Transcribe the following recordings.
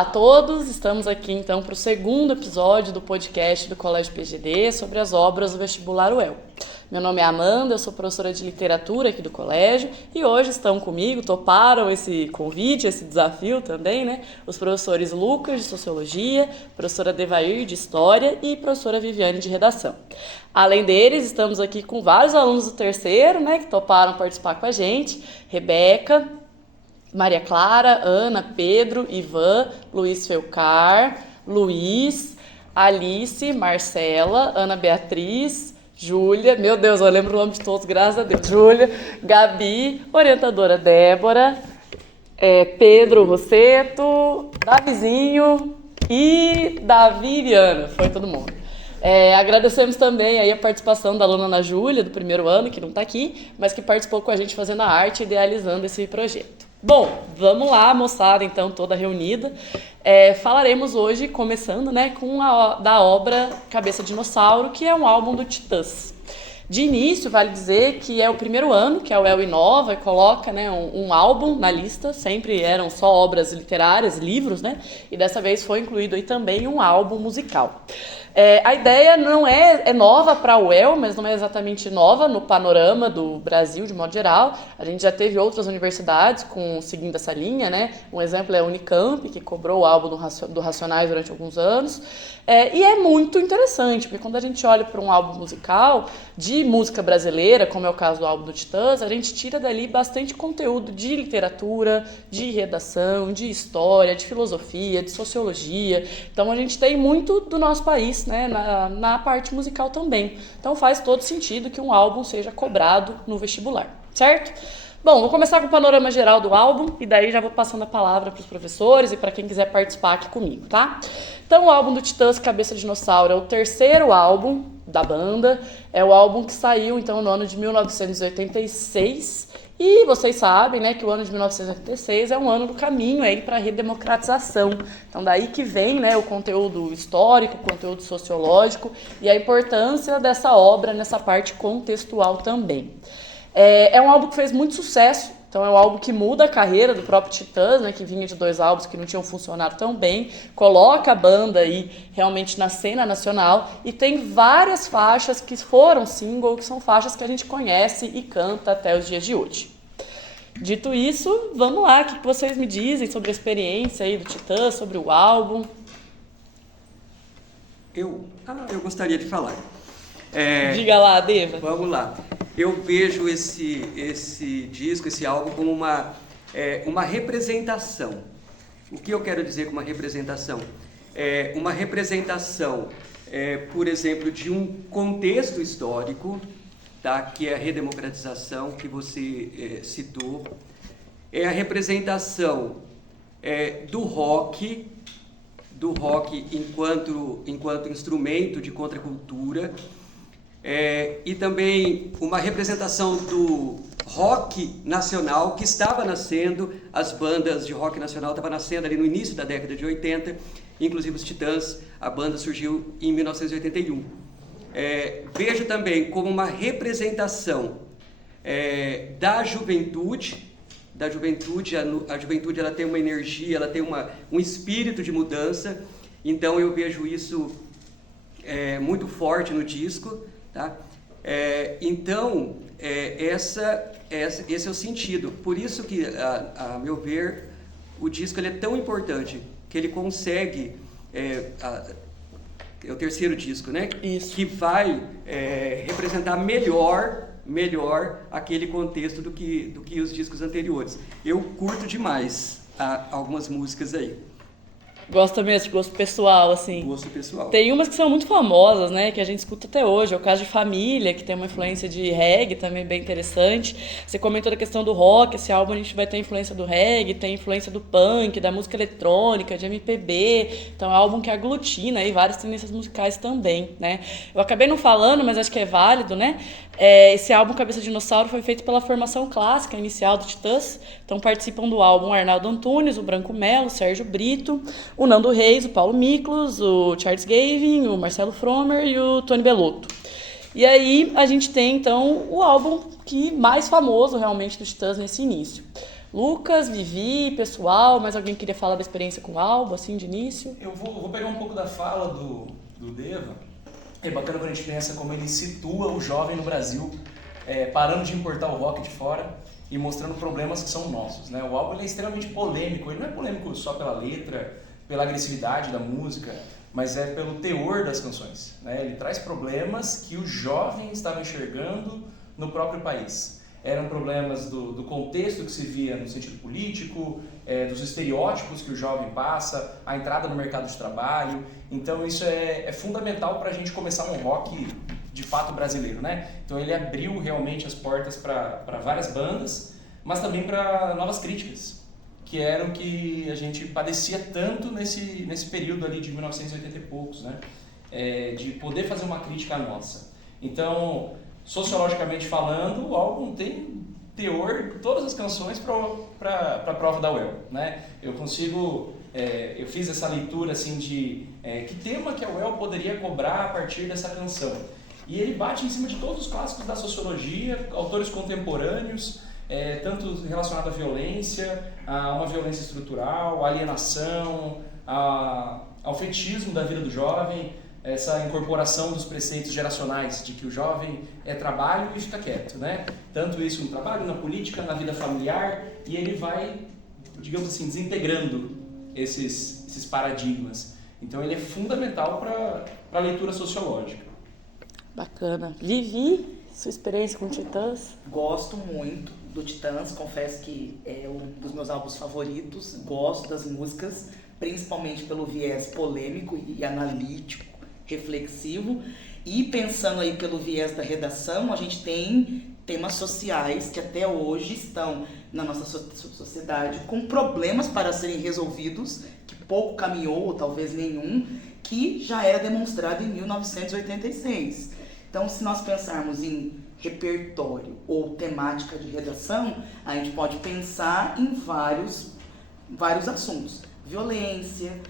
Olá a todos, estamos aqui então para o segundo episódio do podcast do Colégio PGD sobre as obras do vestibular UEL. Meu nome é Amanda, eu sou professora de literatura aqui do colégio e hoje estão comigo, toparam esse convite, esse desafio também, né? Os professores Lucas de Sociologia, professora Devair de História e professora Viviane de Redação. Além deles, estamos aqui com vários alunos do terceiro, né, que toparam participar com a gente, Rebeca, Maria Clara, Ana, Pedro, Ivan, Luiz Felcar, Luiz, Alice, Marcela, Ana Beatriz, Júlia, meu Deus, eu lembro o nome de todos, graças a Deus, Júlia, Gabi, orientadora Débora, Pedro Rosseto, Davizinho e Davi e Ana, foi todo mundo. Agradecemos também aí a participação da aluna Ana Júlia, do primeiro ano, que não está aqui, mas que participou com a gente fazendo a arte e idealizando esse projeto. Bom, vamos lá, moçada, então, toda reunida. Falaremos hoje, começando, né, da obra Cabeça de Dinossauro, que é um álbum do Titãs. De início, vale dizer que é o primeiro ano que a UEL inova e coloca, né, um álbum na lista. Sempre eram só obras literárias, livros, né? E dessa vez foi incluído aí também um álbum musical. A ideia não é nova para a UEL, mas não é exatamente nova no panorama do Brasil, de modo geral. A gente já teve outras universidades seguindo essa linha, né? Um exemplo é a Unicamp, que cobrou o álbum do Racionais durante alguns anos. E é muito interessante, porque quando a gente olha para um álbum musical de música brasileira, como é o caso do álbum do Titãs, a gente tira dali bastante conteúdo de literatura, de redação, de história, de filosofia, de sociologia. Então a gente tem muito do nosso país, né, na parte musical também. Então faz todo sentido que um álbum seja cobrado no vestibular, certo? Bom, vou começar com o panorama geral do álbum e daí já vou passando a palavra para os professores e para quem quiser participar aqui comigo, tá? Então o álbum do Titãs, Cabeça de Dinossauro, é o terceiro álbum da banda, é o álbum que saiu então no ano de 1986 e vocês sabem, né, que o ano de 1986 é um ano do caminho aí para a redemocratização. Então daí que vem, né, o conteúdo histórico, o conteúdo sociológico e a importância dessa obra nessa parte contextual também. É um álbum que fez muito sucesso, então é um álbum que muda a carreira do próprio Titãs, né, que vinha de dois álbuns que não tinham funcionado tão bem, coloca a banda aí realmente na cena nacional e tem várias faixas que foram single, que são faixas que a gente conhece e canta até os dias de hoje. Dito isso, vamos lá, o que vocês me dizem sobre a experiência aí do Titãs, sobre o álbum? Eu gostaria de falar. Diga lá, Deva. Vamos lá. Eu vejo esse disco, esse álbum, como uma representação. O que eu quero dizer com uma representação? Uma representação, por exemplo, de um contexto histórico, tá? Que é a redemocratização que você citou. É a representação do rock enquanto instrumento de contracultura. E também uma representação do rock nacional que estava nascendo, as bandas de rock nacional estavam nascendo ali no início da década de 80, inclusive os Titãs, a banda surgiu em 1981. Vejo também como uma representação da juventude. A juventude ela tem uma energia, ela tem um espírito de mudança, então eu vejo isso muito forte no disco. Tá? Então, esse é o sentido. Por isso que, a meu ver, o disco ele é tão importante, que ele consegue, é o terceiro disco, né? Isso. Que vai representar melhor aquele contexto do que os discos anteriores. Eu curto demais algumas músicas aí. Gosta mesmo de gosto pessoal, assim. Gosto pessoal. Tem umas que são muito famosas, né? Que a gente escuta até hoje. É o caso de Família, que tem uma influência de reggae também bem interessante. Você comentou da questão do rock. Esse álbum a gente vai ter influência do reggae, tem influência do punk, da música eletrônica, de MPB. Então é um álbum que aglutina aí várias tendências musicais também, né? Eu acabei não falando, mas acho que é válido, né? Esse álbum Cabeça de Dinossauro foi feito pela formação clássica inicial do Titãs. Então participam do álbum Arnaldo Antunes, o Branco Melo, o Sérgio Brito, o Nando Reis, o Paulo Miklos, o Charles Gavin, o Marcelo Fromer e o Tony Bellotto. E aí a gente tem então o álbum mais famoso realmente dos Titãs nesse início. Lucas, Vivi, pessoal, mais alguém queria falar da experiência com o álbum, assim, de início? Eu vou pegar um pouco da fala do Deva. É bacana quando a gente pensa como ele situa o jovem no Brasil, parando de importar o rock de fora e mostrando problemas que são nossos, né? O álbum ele é extremamente polêmico, ele não é polêmico só pela letra, pela agressividade da música, mas é pelo teor das canções, né? Ele traz problemas que o jovem estava enxergando no próprio país. Eram problemas do contexto que se via no sentido político, dos estereótipos que o jovem passa, a entrada no mercado de trabalho. Então isso é fundamental para a gente começar um rock de fato brasileiro, né? Então ele abriu realmente as portas para várias bandas, mas também para novas críticas, que era o que a gente padecia tanto nesse período ali de 1980 e poucos, né? De poder fazer uma crítica nossa. Então, sociologicamente falando, o álbum tem teor, todas as canções para a prova da UEL, né? Eu fiz essa leitura assim de que tema que a UEL poderia cobrar a partir dessa canção. E ele bate em cima de todos os clássicos da sociologia, autores contemporâneos, tanto relacionado à violência, a uma violência estrutural, à alienação, ao fetichismo da vida do jovem, essa incorporação dos preceitos geracionais de que o jovem é trabalho e fica quieto, né? Tanto isso no trabalho, na política, na vida familiar, e ele vai, digamos assim, desintegrando esses paradigmas. Então ele é fundamental para a leitura sociológica. Bacana. Vivi, sua experiência com Titãs? Gosto muito do Titãs, confesso que é um dos meus álbuns favoritos. Gosto das músicas, principalmente pelo viés polêmico e analítico, reflexivo. E pensando aí pelo viés da redação, a gente tem temas sociais que até hoje estão na nossa sociedade com problemas para serem resolvidos, que pouco caminhou, ou talvez nenhum, que já era demonstrado em 1986. Então, se nós pensarmos em repertório ou temática de redação, a gente pode pensar em vários assuntos. Violência,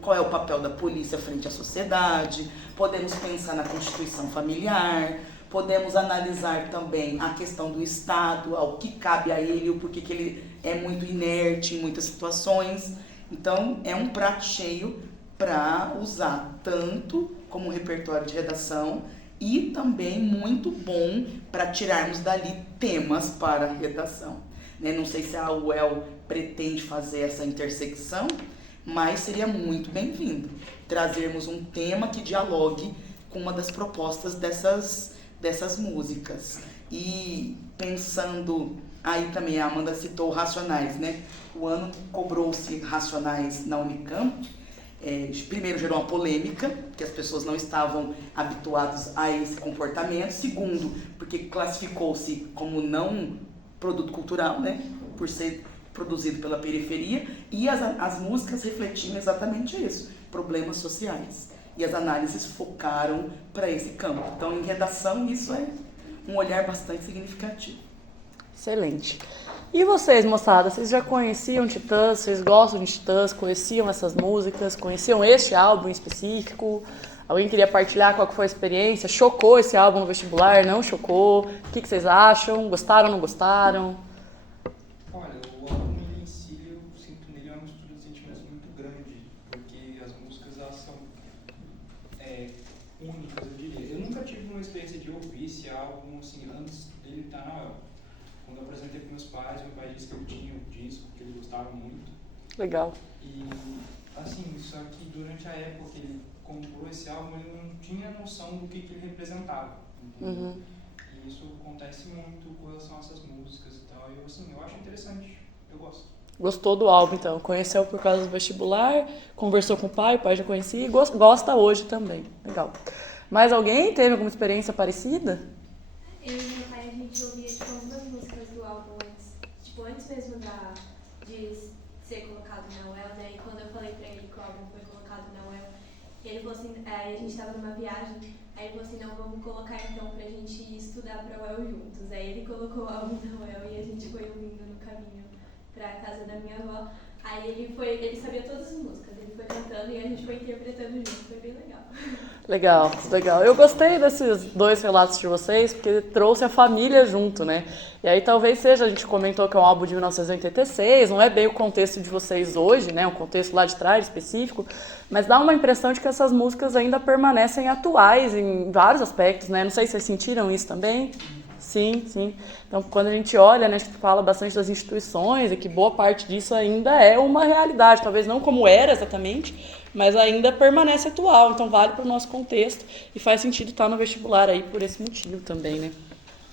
qual é o papel da polícia frente à sociedade, podemos pensar na constituição familiar, podemos analisar também a questão do Estado, ao que cabe a ele, o porquê que ele é muito inerte em muitas situações. Então, é um prato cheio para usar tanto como repertório de redação e também muito bom para tirarmos dali temas para redação. Não sei se a UEL pretende fazer essa intersecção, mas seria muito bem-vindo trazermos um tema que dialogue com uma das propostas dessas músicas. E pensando, aí também a Amanda citou Racionais, né? O ano cobrou-se Racionais na Unicamp. Primeiro gerou uma polêmica, porque as pessoas não estavam habituadas a esse comportamento. Segundo, porque classificou-se como não produto cultural, né? Por ser produzido pela periferia. E as músicas refletiam exatamente isso, problemas sociais. E as análises focaram para esse campo. Então, em redação, isso é um olhar bastante significativo. Excelente. E vocês, moçada, vocês já conheciam Titãs? Vocês gostam de Titãs? Conheciam essas músicas? Conheciam este álbum em específico? Alguém queria partilhar qual que foi a experiência? Chocou esse álbum no vestibular? Não chocou? O que vocês acham? Gostaram ou não gostaram? Olha, o álbum em si, eu sinto nele uma mistura de sentimentos muito grande, porque as músicas elas são únicas, eu diria. Eu nunca tive uma experiência de ouvir esse álbum assim, antes dele estar na UEL. Quando eu apresentei para meus pais, meu pai disse que eu tinha o disco, que ele gostava muito. Legal. E, assim, só que durante a época que ele comprou esse álbum, ele não tinha noção do que ele representava. Uhum. E isso acontece muito com relação a essas músicas e tal. E eu acho interessante, eu gosto. Gostou do álbum, então? Conheceu por causa do vestibular, conversou com o pai já conhecia e gosta hoje também. Legal. Mais alguém teve alguma experiência parecida? Eu e meu pai, a gente ouvia algumas músicas do álbum antes mesmo de ser colocado na UEL, né? E quando eu falei pra ele que o álbum foi colocado na UEL, ele falou assim, aí a gente tava numa viagem, aí ele falou assim, não, vamos colocar então pra gente estudar pra UEL juntos. Aí ele colocou o álbum na UEL e a gente foi ouvindo no caminho pra casa da minha avó. Aí ele sabia todas as músicas, ele foi cantando e a gente foi interpretando junto, foi bem legal. Legal, legal. Eu gostei desses 2 relatos de vocês, porque trouxe a família junto, né? E aí talvez seja, a gente comentou que é um álbum de 1986, não é bem o contexto de vocês hoje, né? Um contexto lá de trás específico, mas dá uma impressão de que essas músicas ainda permanecem atuais em vários aspectos, né? Não sei se vocês sentiram isso também. Sim, sim. Então, quando a gente olha, né, a gente fala bastante das instituições e que boa parte disso ainda é uma realidade, talvez não como era exatamente, mas ainda permanece atual, então vale para o nosso contexto e faz sentido estar no vestibular aí por esse motivo também, né?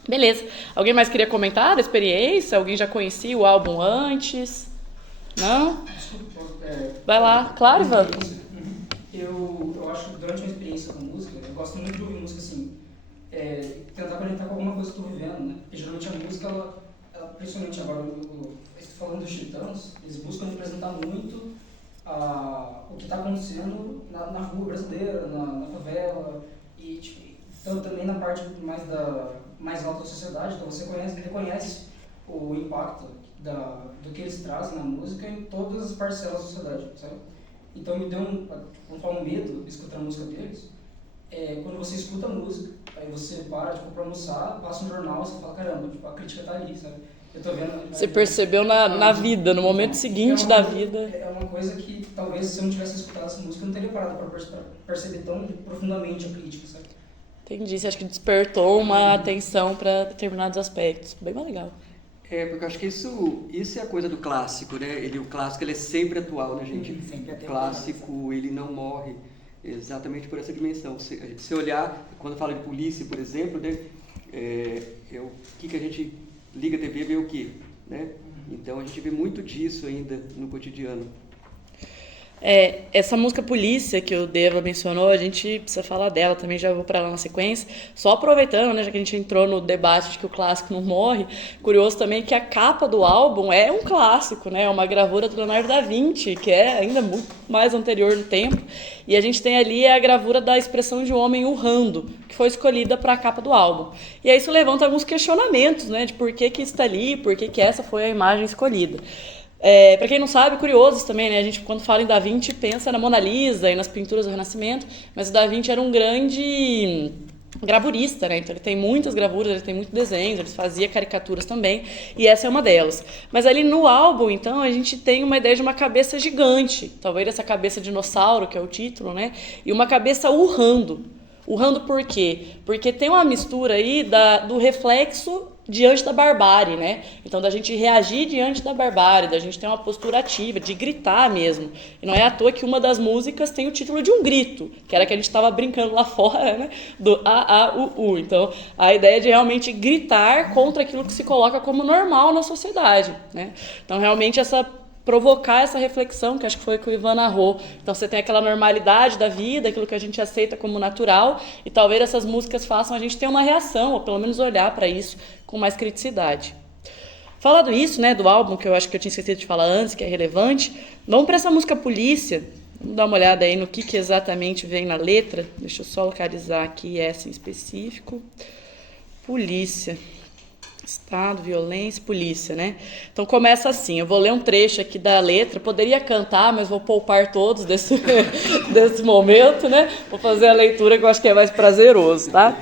Beleza. Alguém mais queria comentar da experiência? Alguém já conhecia o álbum antes? Não? Vai lá. Claro, Ivan. Eu acho que durante a minha experiência com música, eu gosto muito de ouvir música assim, tentar conectar com alguma coisa que eu estou vivendo, né? Porque geralmente a música, ela principalmente agora, eu estou falando dos Titãs, eles buscam representar muito o que está acontecendo na rua brasileira, na favela, e tipo, então, também na parte mais alta da sociedade, então você reconhece o impacto do que eles trazem na música em todas as parcelas da sociedade, sabe? Então me deu um medo escutar a música deles. Quando você escuta a música, aí você para tipo, para almoçar, passa um jornal e você fala, caramba, tipo, a crítica tá ali, sabe? Eu tô vendo... Você percebeu na vida, no momento seguinte da vida. É uma coisa que talvez se eu não tivesse escutado essa música, eu não teria parado para perceber tão profundamente a crítica, sabe? Entendi, você acha que despertou uma atenção para determinados aspectos. Bem mais legal. Porque eu acho que isso é a coisa do clássico, né? O clássico ele é sempre atual, né, gente? Sempre O clássico, ele não morre exatamente por essa dimensão. Se olhar, quando fala de polícia, por exemplo, né? O que a gente liga a TV vê o quê, né? Então a gente vê muito disso ainda no cotidiano. Essa música Polícia que o Deva mencionou, a gente precisa falar dela também, já vou para ela na sequência. Só aproveitando, né, já que a gente entrou no debate de que o clássico não morre, curioso também que a capa do álbum é um clássico, né, uma gravura do Leonardo da Vinci, que é ainda muito mais anterior no tempo, e a gente tem ali a gravura da expressão de um homem urrando, que foi escolhida para a capa do álbum. E aí isso levanta alguns questionamentos, né, de por que isso está ali, por que essa foi a imagem escolhida. Para quem não sabe, curiosos também, né? A gente, quando fala em Da Vinci, pensa na Mona Lisa e nas pinturas do Renascimento, mas o Da Vinci era um grande gravurista, né? Então ele tem muitas gravuras, ele tem muitos desenhos, ele fazia caricaturas também, e essa é uma delas. Mas ali no álbum, então, a gente tem uma ideia de uma cabeça gigante, talvez essa cabeça dinossauro, que é o título, né? E uma cabeça urrando. Urrando por quê? Porque tem uma mistura aí do reflexo diante da barbárie, né? Então, da gente reagir diante da barbárie, da gente ter uma postura ativa, de gritar mesmo. E não é à toa que uma das músicas tem o título de um grito, que era que a gente estava brincando lá fora, né? Do A-A-U-U. Então, a ideia de realmente gritar contra aquilo que se coloca como normal na sociedade, né? Então, realmente, provocar essa reflexão, que acho que foi o que o Ivan narrou. Então você tem aquela normalidade da vida, aquilo que a gente aceita como natural, e talvez essas músicas façam a gente ter uma reação, ou pelo menos olhar para isso com mais criticidade. Falando isso, né, do álbum, que eu acho que eu tinha esquecido de falar antes, que é relevante, vamos para essa música Polícia. Vamos dar uma olhada aí no que exatamente vem na letra. Deixa eu só localizar aqui essa em específico. Polícia. Estado, violência, polícia, né? Então começa assim, eu vou ler um trecho aqui da letra, poderia cantar, mas vou poupar todos desse momento, né? Vou fazer a leitura que eu acho que é mais prazeroso, tá?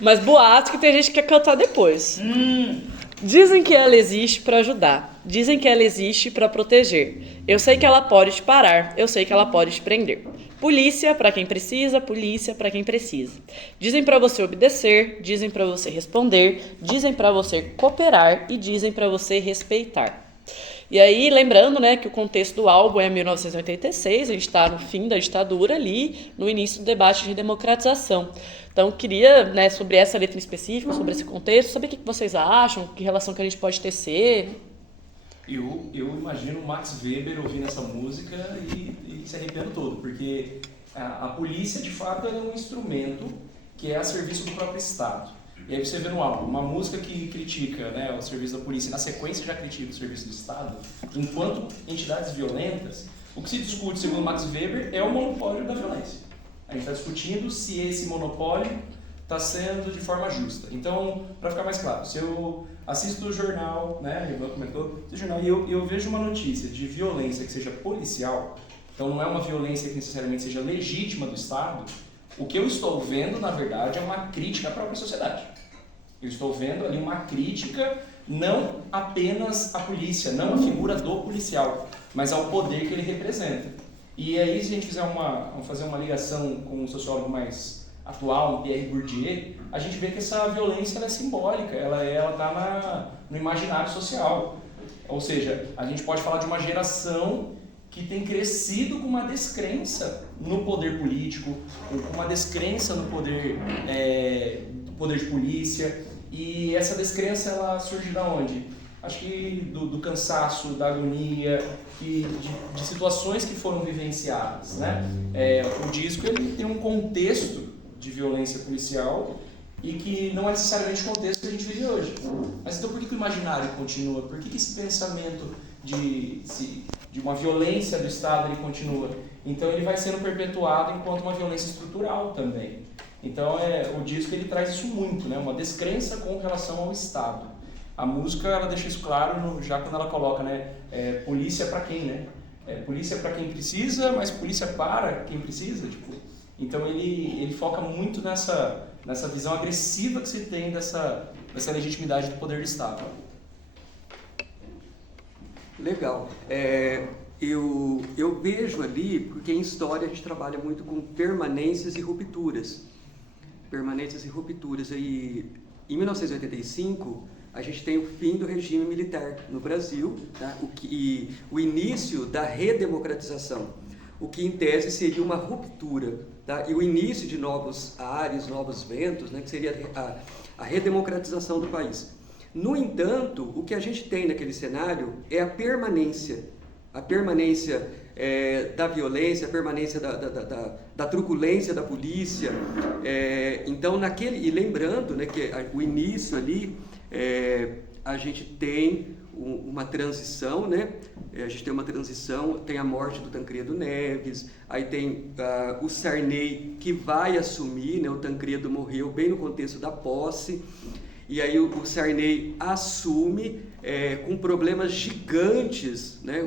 Mas boato que tem gente que quer cantar depois. Dizem que ela existe para ajudar, dizem que ela existe para proteger. Eu sei que ela pode te parar, eu sei que ela pode te prender. Polícia para quem precisa, polícia para quem precisa. Dizem para você obedecer, dizem para você responder, dizem para você cooperar e dizem para você respeitar. E aí, lembrando, né, que o contexto do álbum é 1986, a gente está no fim da ditadura ali, no início do debate de democratização. Então, eu queria, né, sobre essa letra em específico, sobre esse contexto, saber o que vocês acham, que relação que a gente pode tecer. Eu imagino o Max Weber ouvindo essa música e se arrepiando todo, porque a polícia, de fato, é um instrumento que é a serviço do próprio Estado. E aí você vê no álbum uma música que critica, né, o serviço da polícia, na sequência já critica o serviço do Estado, enquanto entidades violentas, o que se discute, segundo Max Weber, é o monopólio da violência. A gente está discutindo se esse monopólio está sendo de forma justa. Então, para ficar mais claro, se eu assisto o jornal, né, o Ivan comentou, o jornal, e eu vejo uma notícia de violência que seja policial, então não é uma violência que necessariamente seja legítima do Estado, O que eu estou vendo, na verdade, é uma crítica à própria sociedade. Eu estou vendo ali uma crítica não apenas à polícia, não à figura do policial, mas ao poder que ele representa. E aí, se a gente fizer vamos fazer uma ligação com um sociólogo mais atual, um Pierre Bourdieu, a gente vê que essa violência ela é simbólica, ela está no imaginário social. Ou seja, a gente pode falar de uma geração que tem crescido com uma descrença no poder político, com uma descrença no poder de polícia. E essa descrença ela surge de onde? Acho que do cansaço, da agonia, de situações que foram vivenciadas, né? O disco ele tem um contexto de violência policial e que não é necessariamente o contexto que a gente vive hoje. Mas então por que o imaginário continua? Por que esse pensamento de uma violência do Estado ele continua? Então ele vai sendo perpetuado enquanto uma violência estrutural também. Então o disco ele traz isso muito, né? Uma descrença com relação ao Estado. A música ela deixa isso claro já quando ela coloca, né? Polícia para quem, né? Polícia para quem precisa, mas polícia para quem precisa, tipo. Então ele foca muito nessa visão agressiva que se tem dessa legitimidade do poder do Estado. Legal. Eu vejo ali, porque em história a gente trabalha muito com permanências e rupturas. Permanências e rupturas. E em 1985, a gente tem o fim do regime militar no Brasil, tá? E o início da redemocratização, o que em tese seria uma ruptura, tá? E o início de novos ares, novos ventos, né? Que seria a redemocratização do país. No entanto, o que a gente tem naquele cenário é a permanência da violência, a permanência da truculência da polícia. Então, e lembrando, né, que o início ali, a gente tem uma transição, né? A gente tem uma transição, tem a morte do Tancredo Neves, aí tem o Sarney que vai assumir, né? O Tancredo morreu bem no contexto da posse, e aí o Sarney assume com problemas gigantes, né?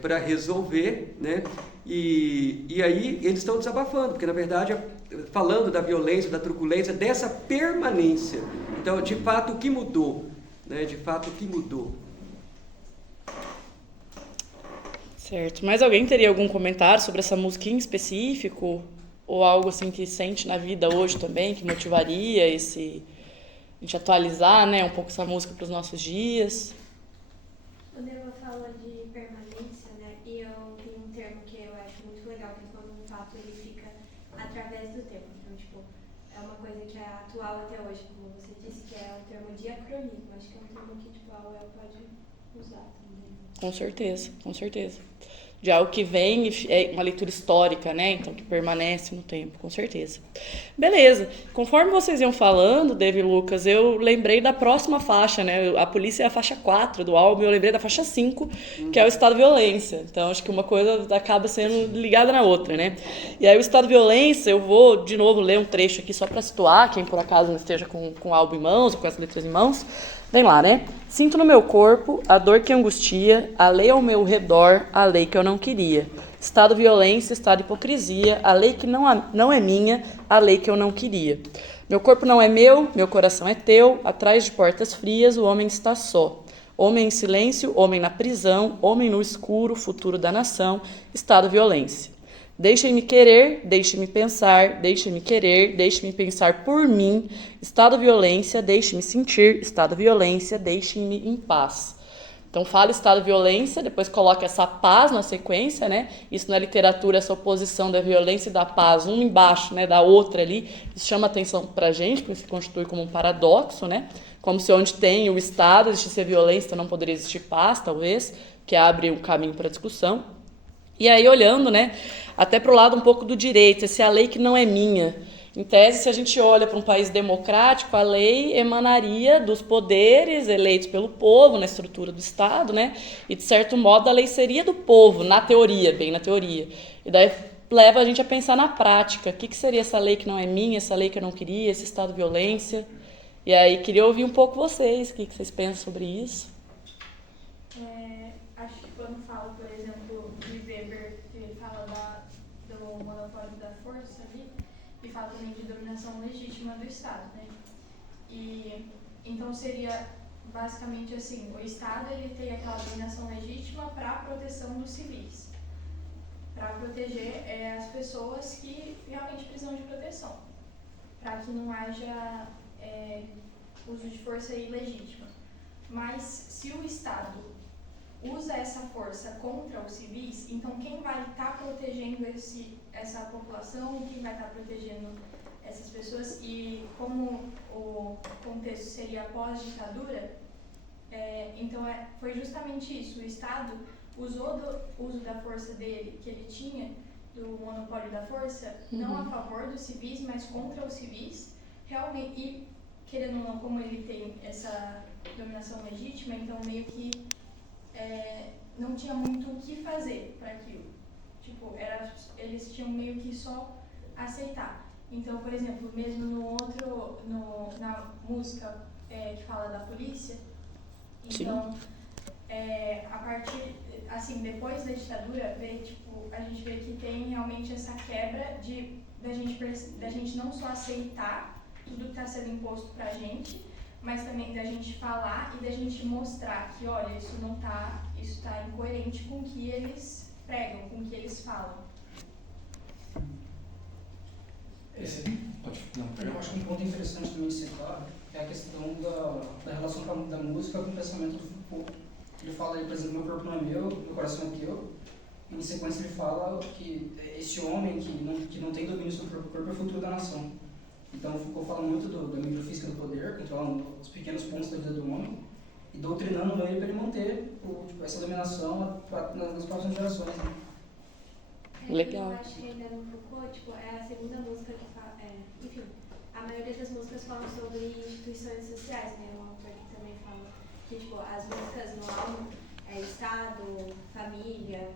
Para resolver, né? E aí eles estão desabafando, porque na verdade falando da violência, da truculência, dessa permanência. Então, de fato, o que mudou? Né? De fato, o que mudou? Certo. Mas alguém teria algum comentário sobre essa música em específico? Ou algo assim que sente na vida hoje também, que motivaria a gente atualizar, né, um pouco essa música para os nossos dias? O Deva fala de permanência, né? E eu tenho um termo que eu acho muito legal, que é quando um fato ele fica através do tempo. Então, tipo, é uma coisa que é atual até hoje, como você disse, que é o termo diacronismo. Acho que é um termo que tipo, a UEL pode usar também. Com certeza, com certeza. De algo que vem e é uma leitura histórica, né? Então, que permanece no tempo, com certeza. Beleza. Conforme vocês iam falando, Dave e Lucas, eu lembrei da próxima faixa, né? A Polícia é a faixa 4 do álbum, eu lembrei da faixa 5, que é o Estado de Violência. Então, acho que uma coisa acaba sendo ligada na outra, né? E aí, o Estado de Violência, eu vou, de novo, ler um trecho aqui só para situar, quem por acaso não esteja com o álbum em mãos, ou com as letras em mãos. Vem lá, né? Sinto no meu corpo a dor que angustia, a lei ao meu redor, a lei que eu não queria. Estado violência, estado hipocrisia, a lei que não é minha, a lei que eu não queria. Meu corpo não é meu coração é teu, atrás de portas frias o homem está só. Homem em silêncio, homem na prisão, homem no escuro, futuro da nação, estado violência. Deixem-me querer, deixe-me pensar, deixe-me querer, deixe-me pensar por mim. Estado violência, deixe-me sentir. Estado violência, deixe-me em paz. Então fala estado violência, depois coloca essa paz na sequência, né? Isso na literatura, essa oposição da violência e da paz, um embaixo, né, da outra ali. Isso chama atenção pra gente, porque se constitui como um paradoxo, né? Como se onde tem o Estado existisse violência, não poderia existir paz, talvez, que abre um caminho para discussão. E aí, olhando, né, até para o lado um pouco do direito, essa é a lei que não é minha. Em tese, se a gente olha para um país democrático, a lei emanaria dos poderes eleitos pelo povo, na estrutura do Estado, né? E, de certo modo, a lei seria do povo, na teoria, bem na teoria. E daí leva a gente a pensar na prática. O que seria essa lei que não é minha, essa lei que eu não queria, esse estado de violência? E aí, queria ouvir um pouco vocês, o que vocês pensam sobre isso? Acho que quando falo, por exemplo, de Weber, que ele fala do monopólio Estado, né? E então seria basicamente assim, o Estado ele tem aquela dominação legítima para a proteção dos civis, para proteger as pessoas que realmente precisam de proteção, para que não haja uso de força ilegítima. Mas se o Estado usa essa força contra os civis, então quem vai estar protegendo essa população, quem vai estar protegendo essas pessoas, e como o contexto seria pós-ditadura, então foi justamente isso, o Estado usou do uso da força dele, que ele tinha, do monopólio da força, não a favor dos civis, mas contra os civis, realmente, e querendo ou não, como ele tem essa dominação legítima, então meio que não tinha muito o que fazer para aquilo. Tipo, eles tinham meio que só aceitar. Então, por exemplo, mesmo na música que fala da polícia, então, a partir, assim, depois da ditadura, a gente vê que tem realmente essa quebra da gente não só aceitar tudo que está sendo imposto pra gente, mas também da gente falar e da gente mostrar que, olha, isso está incoerente com o que eles pregam, com o que eles falam. Eu acho que um ponto interessante também de citar é a questão da relação da música com o pensamento do Foucault. Ele fala aí, por exemplo, meu corpo não é meu, meu coração é teu. E em sequência ele fala que esse homem que não tem domínio sobre o corpo é o futuro da nação. Então o Foucault fala muito da microfísica do poder, controlando os pequenos pontos da vida do homem e doutrinando ele para ele manter essa dominação nas próximas gerações. Né? Legal. Eu acho que ainda no Foucault, é a segunda música que fala, enfim, a maioria das músicas falam sobre instituições sociais, né? O autor que também fala que, as músicas no álbum Estado, família,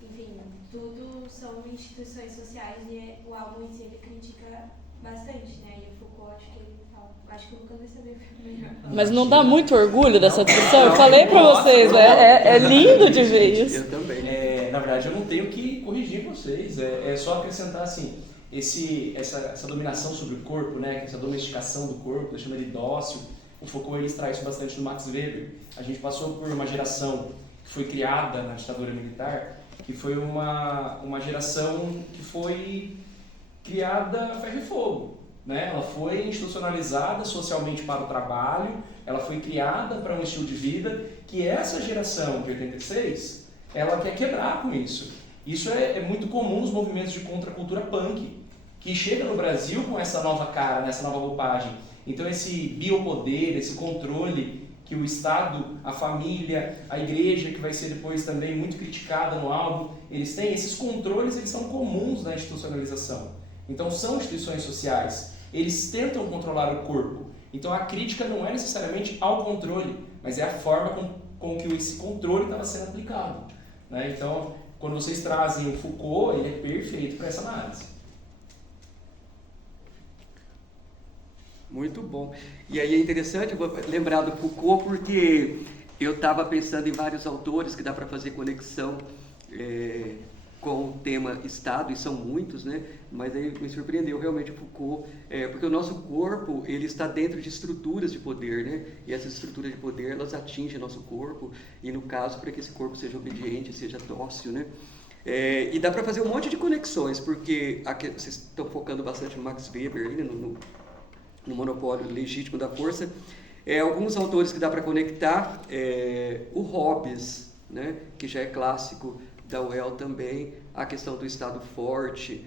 enfim, tudo são instituições sociais e o álbum em si ele critica bastante, né? E o Foucault, acho que o Lucas vai saber melhor. Mas não dá muito orgulho dessa discussão? Eu falei pra vocês, é lindo de ver isso. Eu também. Na verdade, eu não tenho que corrigir vocês, é só acrescentar assim, essa dominação sobre o corpo, né, essa domesticação do corpo, deixando ele dócil. O Foucault ele extrai isso bastante do Max Weber. A gente passou por uma geração que foi criada na ditadura militar, que foi uma geração que foi criada a ferro e fogo. Né? Ela foi institucionalizada socialmente para o trabalho, ela foi criada para um estilo de vida que essa geração de 86, ela quer quebrar com isso. Isso é muito comum nos movimentos de contracultura punk, que chega no Brasil com essa nova cara, nessa nova roupagem. Então esse biopoder, esse controle que o Estado, a família, a igreja, que vai ser depois também muito criticada no álbum, eles têm, esses controles eles são comuns na institucionalização. Então são instituições sociais, eles tentam controlar o corpo. Então a crítica não é necessariamente ao controle, mas é a forma com que esse controle estava sendo aplicado. Né? Então, quando vocês trazem o Foucault, ele é perfeito para essa análise. Muito bom. E aí é interessante lembrar do Foucault porque eu estava pensando em vários autores que dá para fazer conexão com o tema Estado, e são muitos, né? Mas aí me surpreendeu realmente o Foucault, porque o nosso corpo ele está dentro de estruturas de poder, né? E essas estruturas de poder elas atingem nosso corpo, e no caso para que esse corpo seja obediente, seja dócil, né? E dá para fazer um monte de conexões, porque aqui, vocês estão focando bastante no Max Weber, né? No monopólio legítimo da força. Alguns autores que dá para conectar, o Hobbes, né? Que já é clássico da UEL também, a questão do Estado forte,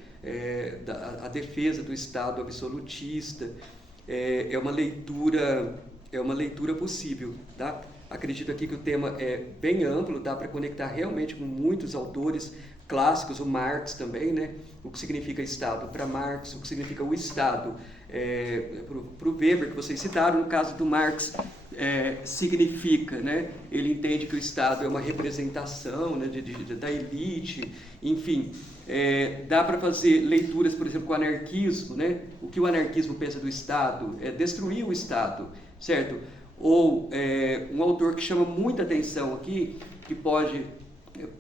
a defesa do Estado absolutista, é uma leitura possível, tá? Acredito aqui que o tema é bem amplo, dá para conectar realmente com muitos autores clássicos, o Marx também, né? O que significa Estado para Marx, o que significa o Estado para o Weber, que vocês citaram. No caso do Marx, significa, né? Ele entende que o Estado é uma representação, né, da elite, enfim. Dá para fazer leituras, por exemplo, com o anarquismo, né? O que o anarquismo pensa do Estado é destruir o Estado, certo? Ou um autor que chama muita atenção aqui, que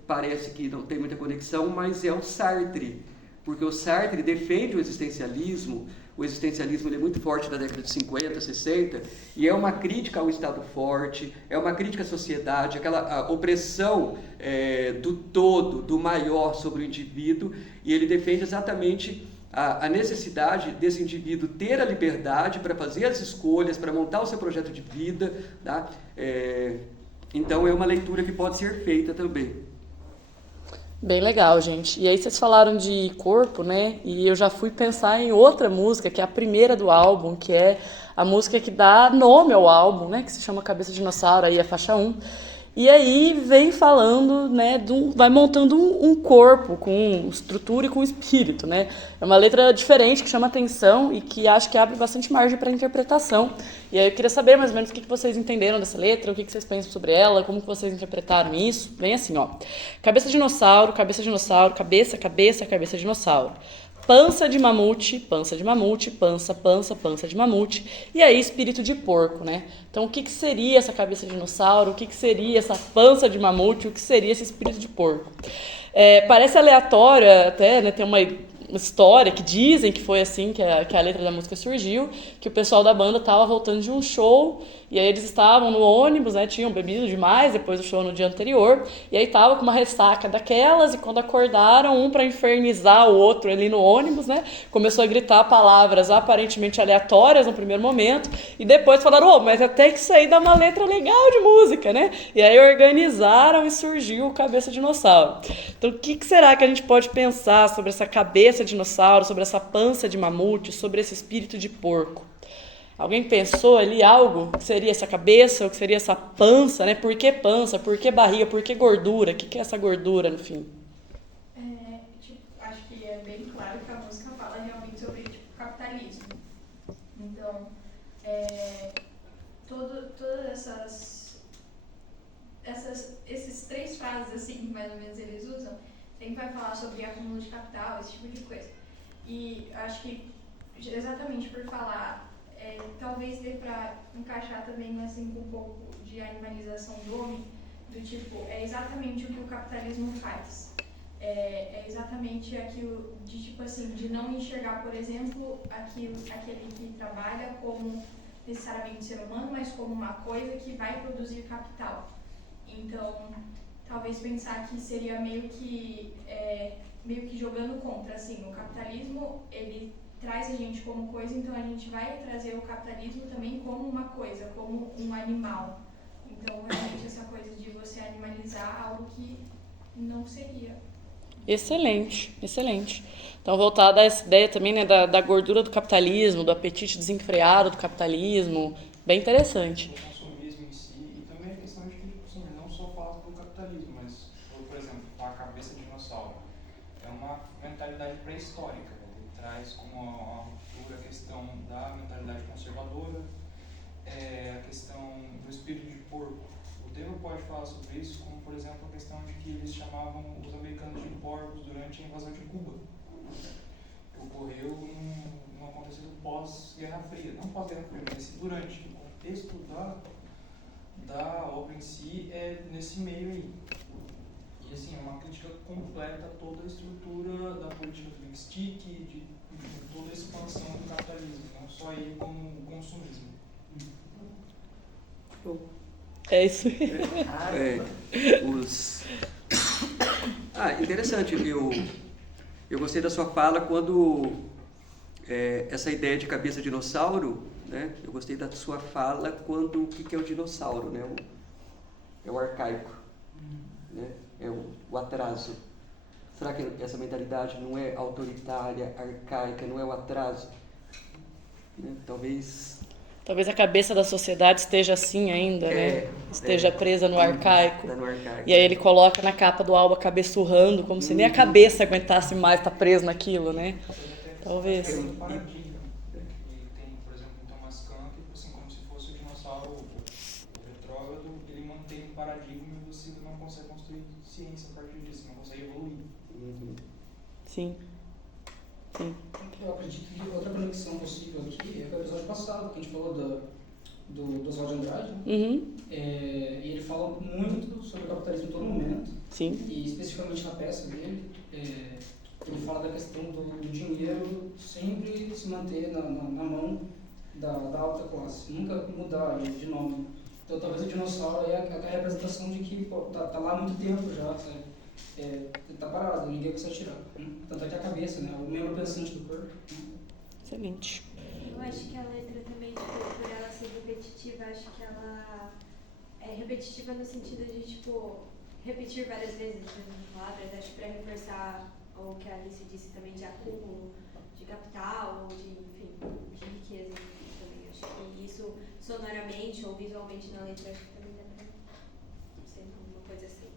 parece que não tem muita conexão, mas é o Sartre, porque o Sartre defende o existencialismo. o existencialismo ele é muito forte da década de 50, 60, e é uma crítica ao Estado forte, é uma crítica à sociedade, aquela opressão do todo, do maior sobre o indivíduo, e ele defende exatamente a necessidade desse indivíduo ter a liberdade para fazer as escolhas, para montar o seu projeto de vida, tá? Então é uma leitura que pode ser feita também. Bem legal, gente. E aí vocês falaram de corpo, né? E eu já fui pensar em outra música, que é a primeira do álbum, que é a música que dá nome ao álbum, né? Que se chama Cabeça de Dinossauro, aí a faixa 1. E aí vem falando, né, vai montando um corpo com estrutura e com espírito, né? É uma letra diferente que chama atenção e que acho que abre bastante margem para interpretação. E aí eu queria saber mais ou menos o que vocês entenderam dessa letra, o que vocês pensam sobre ela, como que vocês interpretaram isso. Bem assim, ó. Cabeça de dinossauro, cabeça de dinossauro, cabeça, cabeça, cabeça de dinossauro. Pança de mamute, pança de mamute, pança, pança, pança de mamute. E aí, espírito de porco, né? Então, o que seria essa cabeça de dinossauro? O que seria essa pança de mamute? O que seria esse espírito de porco? Parece aleatório até, né? Tem uma história que dizem que foi assim que a letra da música surgiu, que o pessoal da banda estava voltando de um show, e aí eles estavam no ônibus, né, tinham bebido demais depois do show no dia anterior, e aí tava com uma ressaca daquelas, e quando acordaram, um para infernizar o outro ali no ônibus, né, começou a gritar palavras aparentemente aleatórias no primeiro momento, e depois falaram, mas até que isso aí dá uma letra legal de música, né, e aí organizaram e surgiu o Cabeça de Dinossauro. Então, o que será que a gente pode pensar sobre essa cabeça de dinossauro, sobre essa pança de mamute, sobre esse espírito de porco? Alguém pensou ali algo que seria essa cabeça, ou que seria essa pança, né? Por que pança? Por que barriga? Por que gordura? O que é essa gordura, no fim? Acho que é bem claro que a música fala realmente sobre capitalismo. Então, todas esses três frases, assim, que mais ou menos eles usam, sempre vai falar sobre acúmulo de capital, esse tipo de coisa. E acho que exatamente por falar, talvez dê para encaixar também assim, com um pouco de animalização do homem, do tipo, é exatamente o que o capitalismo faz. É exatamente aquilo de tipo assim, de não enxergar, por exemplo, aquele que trabalha como necessariamente ser humano, mas como uma coisa que vai produzir capital. Então, talvez pensar que seria meio que jogando contra, assim, o capitalismo, ele traz a gente como coisa, então a gente vai trazer o capitalismo também como uma coisa, como um animal. Então, realmente, essa coisa de você animalizar algo que não seria. Excelente, excelente. Então, voltada a essa ideia também, né, da gordura do capitalismo, do apetite desenfreado do capitalismo, bem interessante. O consumismo em si, e também a questão de que, assim, não só fala do capitalismo, mas, por exemplo, a cabeça de dinossauro. É uma mentalidade pré-histórica, né? Ele traz como a ruptura a questão da mentalidade conservadora, a questão do espírito de porco. O Deva pode falar sobre isso, como, por exemplo, a questão de que eles chamavam os americanos de porcos durante a invasão de Cuba, que ocorreu num acontecido pós-Guerra Fria. Não pós-Guerra Fria, mas durante. O contexto da obra em si é nesse meio aí. E assim, é uma crítica completa a toda a estrutura da política do Big Stick, de toda a expansão do capitalismo, não só ele como o consumismo. É isso. Interessante. Eu gostei da sua fala quando essa ideia de cabeça de dinossauro, né? Eu gostei da sua fala quando o que é o dinossauro, né? É o arcaico, né? É o atraso. Será que essa mentalidade não é autoritária, arcaica, não é o atraso? Né? Talvez a cabeça da sociedade esteja assim ainda, né? Esteja presa no arcaico. E aí ele coloca na capa do álbum a cabeça urrando, como se nem a cabeça aguentasse mais estar preso naquilo, né? Talvez. Tem um paradigma. E tem, por exemplo, em Thomas Kahn, que assim, como se fosse o dinossauro o retrógrado, ele mantém um paradigma e você não consegue construir ciência a partir disso, não consegue evoluir. Sim. Eu acredito que outra conexão possível aqui é o episódio passado, que a gente falou do Oswald de Andrade, né? E ele fala muito sobre o capitalismo em todo momento. Sim. E especificamente na peça dele, ele fala da questão do dinheiro sempre se manter na mão da alta classe, nunca mudar de nome. Então talvez o dinossauro é a representação de que tá lá há muito tempo já, sabe? Tá parado, ninguém consegue tirar. Tanto é que a cabeça, né? O membro pensante do corpo. Excelente. Eu acho que a letra também, tipo, por ela ser repetitiva, acho que ela é repetitiva no sentido de, tipo, repetir várias vezes as mesmas palavras, acho que pra reforçar o que a Alice disse também de acúmulo, de capital, ou de, enfim, de riqueza também. Acho que isso sonoramente ou visualmente na letra, acho que também dá pra ser uma coisa assim.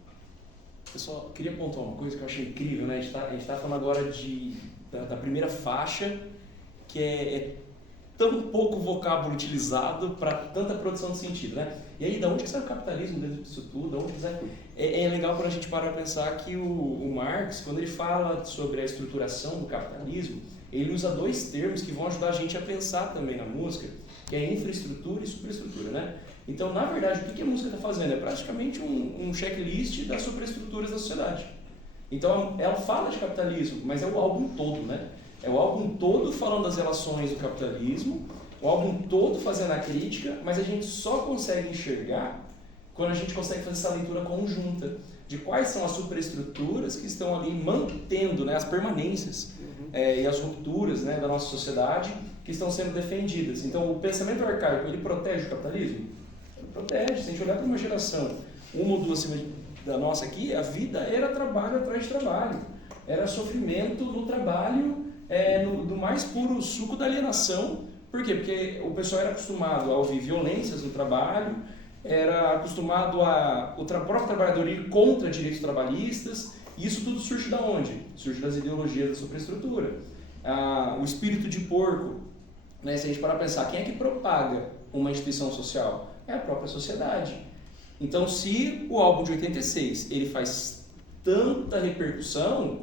Eu só queria pontuar uma coisa que eu achei incrível, né? A gente tá falando agora da primeira faixa, que é tão pouco vocábulo utilizado para tanta produção de sentido, né? E aí, da onde que sai o capitalismo dentro disso tudo? Da onde que sai? É legal quando a gente para pensar que o Marx, quando ele fala sobre a estruturação do capitalismo, ele usa dois termos que vão ajudar a gente a pensar também na música, que é infraestrutura e superestrutura, né? Então, na verdade, o que a música está fazendo? É praticamente um checklist das superestruturas da sociedade. Então, ela fala de capitalismo, mas é o álbum todo, né? É o álbum todo falando das relações do capitalismo, o álbum todo fazendo a crítica, mas a gente só consegue enxergar quando a gente consegue fazer essa leitura conjunta de quais são as superestruturas que estão ali mantendo, né, as permanências e as rupturas, né, da nossa sociedade que estão sendo defendidas. Então, o pensamento arcaico, ele protege o capitalismo? Ele protege. Se a gente olhar para uma geração, uma ou duas acima da nossa aqui, a vida era trabalho atrás de trabalho. Era sofrimento no trabalho, do mais puro suco da alienação. Por quê? Porque o pessoal era acostumado a ouvir violências no trabalho, era acostumado o próprio trabalhador ir contra direitos trabalhistas, e isso tudo surge de onde? Surge das ideologias da superestrutura. O espírito de porco, né? Se a gente parar para pensar, quem é que propaga uma instituição social? É a própria sociedade. Então, se o álbum de 86 ele faz tanta repercussão,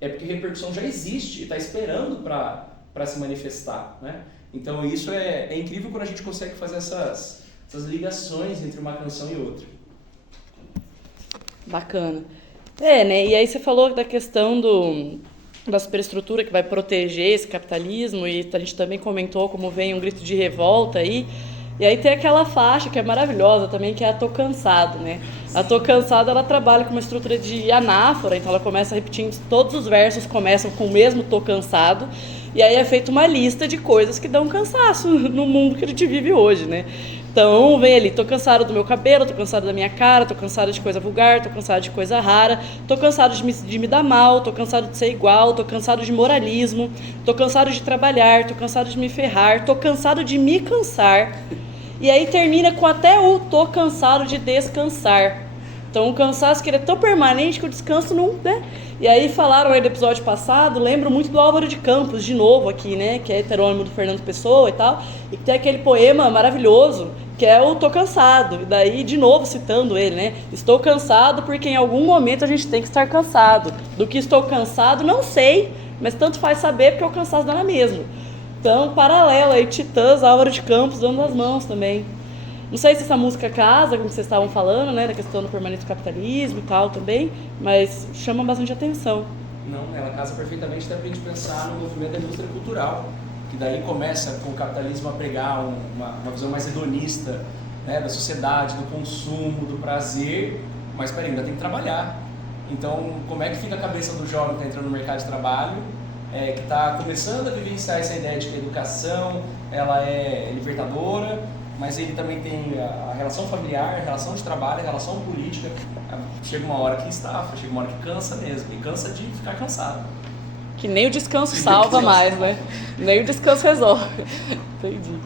é porque a repercussão já existe e está esperando para se manifestar, né? Então isso é incrível quando a gente consegue fazer essas ligações entre uma canção e outra. Bacana. Né? E aí você falou da questão da superestrutura que vai proteger esse capitalismo, e a gente também comentou como vem um grito de revolta aí. E aí tem aquela faixa que é maravilhosa também, que é a Tô Cansado, né? A Tô Cansado, ela trabalha com uma estrutura de anáfora, então ela começa repetindo, todos os versos começam com o mesmo Tô Cansado, e aí é feita uma lista de coisas que dão cansaço no mundo que a gente vive hoje, né? Então vem ali, tô cansado do meu cabelo, tô cansado da minha cara, tô cansado de coisa vulgar, tô cansado de coisa rara, tô cansado de me dar mal, tô cansado de ser igual, tô cansado de moralismo, tô cansado de trabalhar, tô cansado de me ferrar, tô cansado de me cansar. E aí termina com até o tô cansado de descansar. Então o cansaço que ele é tão permanente que o descanso não, né? E aí falaram aí do episódio passado, lembro muito do Álvaro de Campos, de novo aqui, né? Que é heterônimo do Fernando Pessoa e tal. E que tem aquele poema maravilhoso, que é o Tô Cansado. E daí, de novo, citando ele, né? Estou cansado porque em algum momento a gente tem que estar cansado. Do que estou cansado, não sei, mas tanto faz saber porque o cansaço dá na mesma. Então, paralelo aí, Titãs, Álvaro de Campos, dando as mãos também. Não sei se essa música casa, como vocês estavam falando, né, da questão do permanente capitalismo e tal também, mas chama bastante atenção. Não, ela casa perfeitamente até pra gente pensar no movimento da indústria cultural, que daí começa com o capitalismo a pregar uma visão mais hedonista, né, da sociedade, do consumo, do prazer, mas peraí, ainda tem que trabalhar. Então, como é que fica a cabeça do jovem que está entrando no mercado de trabalho, que está começando a vivenciar essa ideia de que a educação ela é libertadora, mas ele também tem a relação familiar, a relação de trabalho, a relação política. Chega uma hora que estafa, chega uma hora que cansa mesmo, e cansa de ficar cansado. Que nem o descanso salva mais, né? Nem o descanso resolve. Entendi.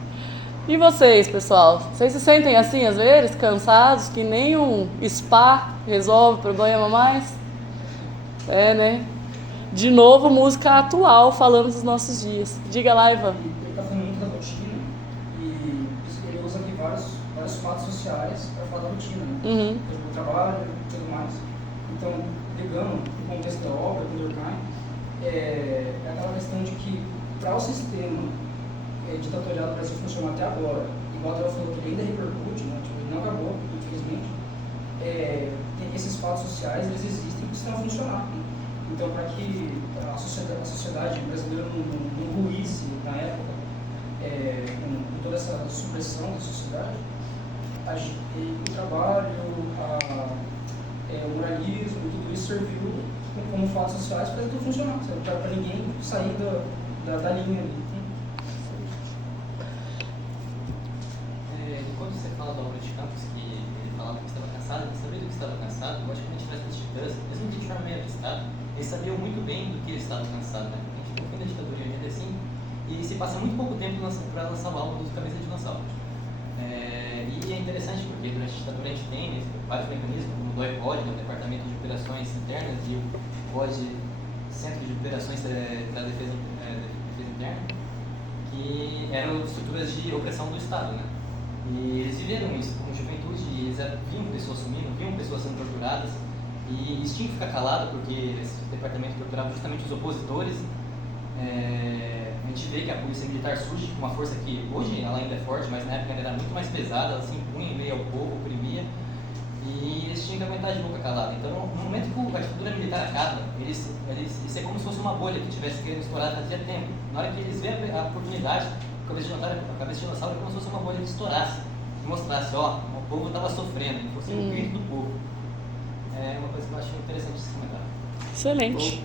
E vocês, pessoal? Vocês se sentem assim às vezes, cansados, que nem um spa resolve o problema mais? É, né? De novo, música atual falando dos nossos dias. Diga lá, Ivan. Ele está falando muito da rotina e ele usa aqui vários fatos sociais para falar da rotina, né? Uhum. O trabalho e tudo mais. Então, pegando o contexto da obra do Durkheim, é aquela questão de que para o sistema ditatorial do Brasil funcionar até agora, igual a Dora falou que ele ainda repercute, né? Tipo, ele não acabou, infelizmente, esses fatos sociais eles existem e precisam funcionar. Né? Então, para que a sociedade brasileira não ruísse na época, com toda essa supressão da sociedade, o trabalho, o moralismo e tudo isso serviu como fatos sociais para tudo funcionar, para ninguém sair da linha ali. Quando você fala do Álvaro de Campos, que ele falava que estava cansado, ele sabia do que estava cansado, eu acho que a gente tivesse os Titãs, mesmo que de forma meio abstrata, eles sabiam muito bem do que ele estava cansado, né? A gente tem o fim da ditadura em 85 e se passa muito pouco tempo para lançar o álbum dos Cabeça de Dinossauro. E é interessante porque durante a ditadura a gente tem vários mecanismos, como o DOI-POD, o Departamento de Operações Internas, e o POD, Centro de Operações para a Defesa Interna, que eram estruturas de opressão do Estado, né? E eles viveram isso com juventude, e eles viam pessoas sumindo, viam pessoas sendo torturadas, e eles tinham que ficar calados porque esse departamento torturava justamente os opositores. A gente vê que a polícia militar surge com uma força que hoje ela ainda é forte, mas na época ainda era muito mais pesada, ela se impunha em meio ao povo, oprimia, e eles tinham que aguentar de boca calada. Então, no momento que a ditadura militar acaba, isso é como se fosse uma bolha que tivesse querendo estourar fazia tempo. Na hora que eles veem a oportunidade, a cabeça de dinossauro é como se fosse uma bolha que estourasse, que mostrasse, ó, o povo estava sofrendo, que fosse o grito do povo. É uma coisa que eu acho interessante esse comentário. Excelente.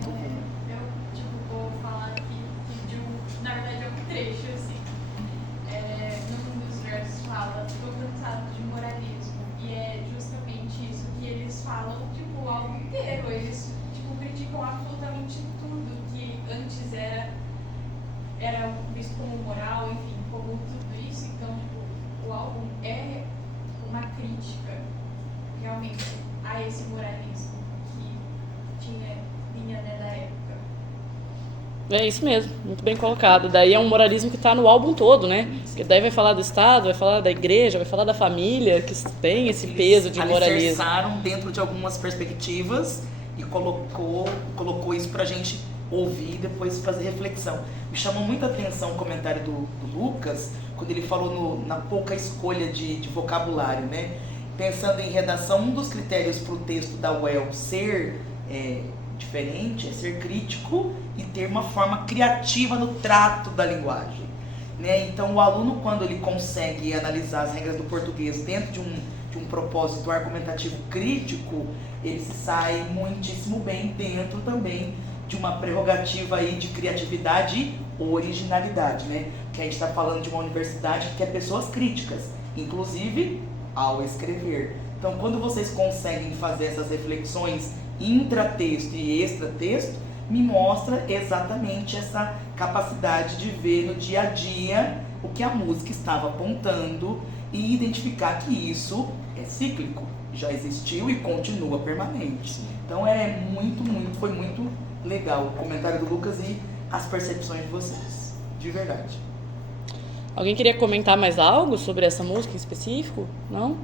Eu vou falar aqui na verdade é um trecho, assim. Num dos versos fala, estou cansado de moralismo, e é justamente isso que eles falam, o álbum inteiro, eles, criticam absolutamente tudo que antes era visto como moral, enfim, como tudo isso. Então, o álbum é uma crítica, realmente, a esse moralismo que vinha da época. É isso mesmo, muito bem colocado. Daí é um moralismo que está no álbum todo, né? Porque daí vai falar do Estado, vai falar da igreja, vai falar da família, que tem esse peso de moralismo. Eles alicerçaram dentro de algumas perspectivas e colocou isso pra gente ouvir e depois fazer reflexão. Me chamou muita atenção o comentário do Lucas, quando ele falou na pouca escolha de vocabulário, né? Pensando em redação, um dos critérios para o texto da UEL ser diferente é ser crítico e ter uma forma criativa no trato da linguagem, né? Então, o aluno, quando ele consegue analisar as regras do português dentro de um propósito argumentativo crítico, ele se sai muitíssimo bem dentro também de uma prerrogativa aí de criatividade e originalidade, né? Que a gente está falando de uma universidade que quer pessoas críticas, inclusive ao escrever. Então, quando vocês conseguem fazer essas reflexões intratexto e extratexto, me mostra exatamente essa capacidade de ver no dia a dia o que a música estava apontando e identificar que isso é cíclico, já existiu e continua permanente. Então foi muito legal o comentário do Lucas e as percepções de vocês, de verdade. Alguém queria comentar mais algo sobre essa música em específico? Não?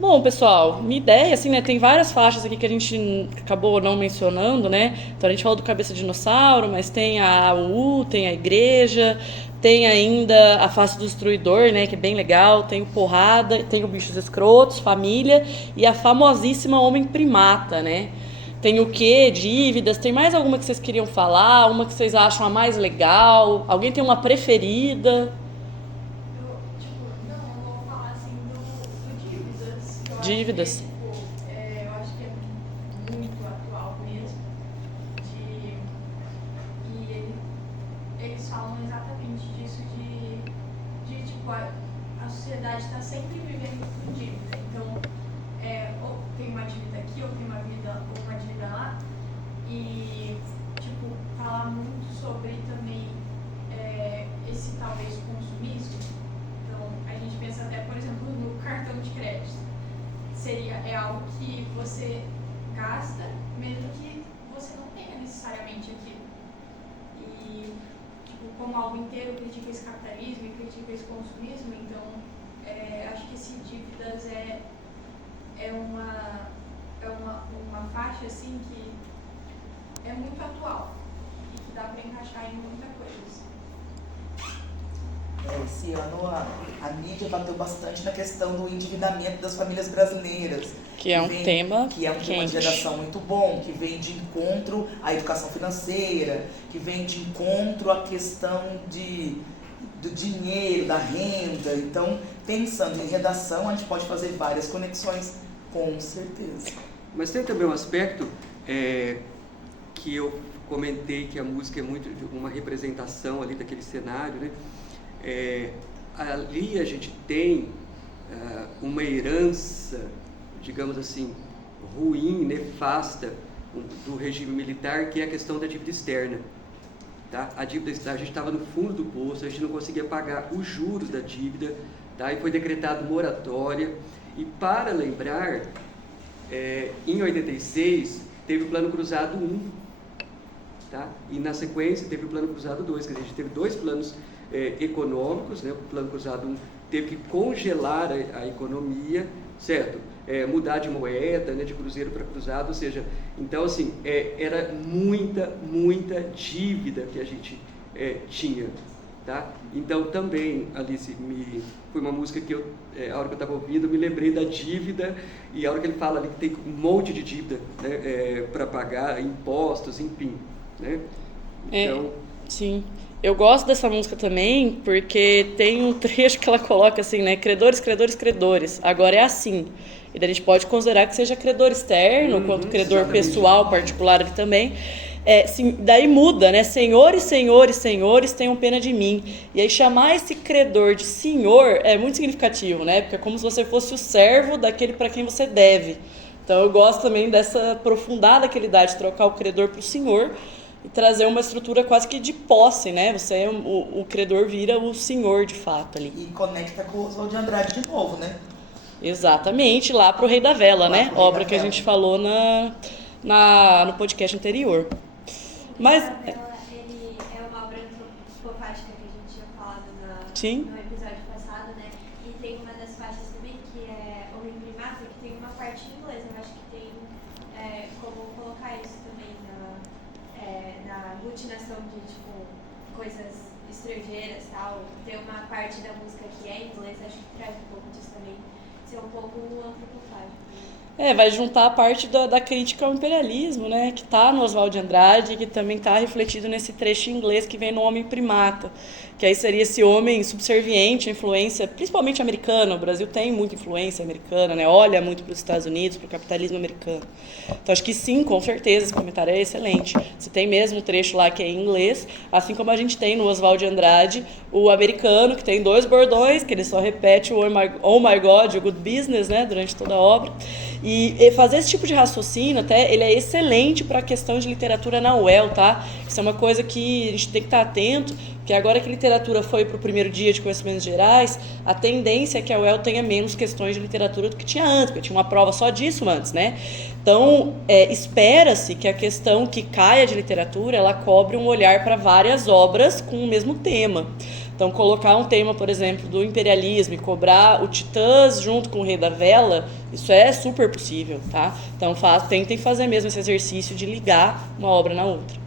Bom, pessoal, minha ideia, assim, né, tem várias faixas aqui que a gente acabou não mencionando, né? Então a gente falou do Cabeça de Dinossauro, mas tem a AU, tem a Igreja, tem ainda a Face do Destruidor, né, que é bem legal, tem o Porrada, tem o Bichos Escrotos, Família e a famosíssima Homem Primata, né? Tem o quê? Dívidas, tem mais alguma que vocês queriam falar? Uma que vocês acham a mais legal? Alguém tem uma preferida? Dívidas. Eu acho que é muito atual mesmo. E eles falam exatamente disso, a sociedade está sempre vivendo com dívida. Então, ou tem uma dívida aqui, ou tem uma dívida lá. E, falar muito sobre também esse, talvez, consumismo. Então, a gente pensa até, por exemplo, no cartão de crédito. É algo que você gasta, mesmo que você não tenha necessariamente aquilo. E, como algo inteiro, critica esse capitalismo e critica esse consumismo, então, acho que esse dívidas é uma faixa, assim, que é muito atual e que dá para encaixar em muita coisa. Assim. Esse ano a mídia bateu bastante na questão do endividamento das famílias brasileiras. Que é um tema que é um tema de redação muito bom, que vem de encontro à educação financeira, que vem de encontro à questão do dinheiro, da renda. Então, pensando em redação, a gente pode fazer várias conexões, com certeza. Mas tem também um aspecto que eu comentei, que a música é muito uma representação ali daquele cenário, né? Ali a gente tem uma herança, digamos assim, ruim, nefasta do regime militar, que é a questão da dívida externa. Tá? A dívida externa, a gente estava no fundo do poço, a gente não conseguia pagar os juros da dívida, tá? E foi decretado moratória. E para lembrar, em 86 teve o Plano Cruzado 1, tá? E na sequência teve o Plano Cruzado 2, que a gente teve 2 planos econômicos, né? O Plano Cruzado 1 teve que congelar a economia, certo? Mudar de moeda, né? De cruzeiro para cruzado, ou seja, então assim, era muita dívida que a gente tinha, tá? Então também, Alice, foi uma música que a hora que eu estava ouvindo, eu me lembrei da dívida, e a hora que ele fala ali que tem um monte de dívida, né? Para pagar, impostos, enfim, né? Então... Sim. Eu gosto dessa música também porque tem um trecho que ela coloca assim, né? Credores, credores, credores. Agora é assim. E daí a gente pode considerar que seja credor externo, quanto credor pessoal, particular ali também. Daí muda, né? Senhores, senhores, senhores, tenham pena de mim. E aí chamar esse credor de senhor é muito significativo, né? Porque é como se você fosse o servo daquele para quem você deve. Então eu gosto também dessa aprofundada que ele dá de trocar o credor para o senhor e trazer uma estrutura quase que de posse, né? Você, o credor vira o senhor de fato ali. E conecta com o Oswald de Andrade de novo, né? Exatamente, lá pro Rei da Vela, né? Obra que a gente falou no podcast anterior. Mas... Ele é uma obra antropofágica que a gente tinha falado Sim. no episódio passado, né? E tem uma das faixas também que é Homem Primata, que tem uma parte em inglês. Eu acho que tem como colocar isso também na aglutinação de, tipo, coisas estrangeiras e tal. Tem uma parte da música que é em inglês, acho que traz um pouco disso também. Ser um pouco antropofágico. Vai juntar a parte da crítica ao imperialismo, né? Que está no Oswald de Andrade, que também está refletido nesse trecho em inglês que vem no Homem Primata, que aí seria esse homem subserviente à influência, principalmente americana. O Brasil tem muita influência americana, né? Olha muito para os Estados Unidos, para o capitalismo americano. Então acho que sim, com certeza, esse comentário é excelente. Você tem mesmo um trecho lá que é em inglês, assim como a gente tem no Oswald de Andrade o americano, que tem 2 bordões, que ele só repete o Oh my God, o Good Business, né? Durante toda a obra. E fazer esse tipo de raciocínio, até, ele é excelente para a questão de literatura na UEL, tá? Isso é uma coisa que a gente tem que estar atento, porque agora que literatura foi para o primeiro dia de conhecimentos gerais, a tendência é que a UEL tenha menos questões de literatura do que tinha antes, porque tinha uma prova só disso antes, né? Então, espera-se que a questão que caia de literatura, ela cobre um olhar para várias obras com o mesmo tema. Então, colocar um tema, por exemplo, do imperialismo e cobrar o Titãs junto com o Rei da Vela, isso é super possível, tá? Então, tentem fazer mesmo esse exercício de ligar uma obra na outra.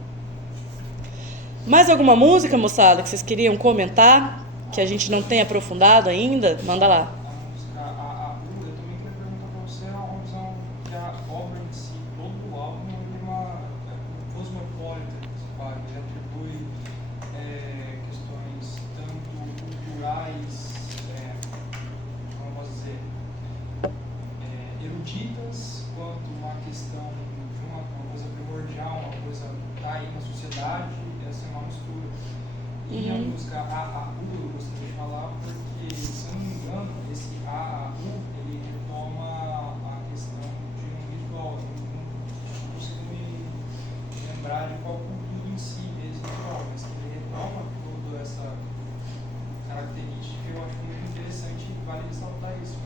Mais alguma música, moçada, que vocês queriam comentar, que a gente não tem aprofundado ainda? Manda lá. Eu também queria perguntar para você uma visão que a obra em si, todo o álbum, é uma cosmopolita, ele atribui questões tanto culturais, como eu posso dizer, eruditas, quanto uma questão de uma coisa primordial, uma coisa que está aí na sociedade, essa é uma mistura. E a música eu gostaria de falar porque, se eu não me engano, esse ele retoma a questão de um ritual. Eu não consigo me lembrar de qual cultura em si esse ritual, mas que ele retoma toda essa característica. Eu acho muito interessante e vale ressaltar isso.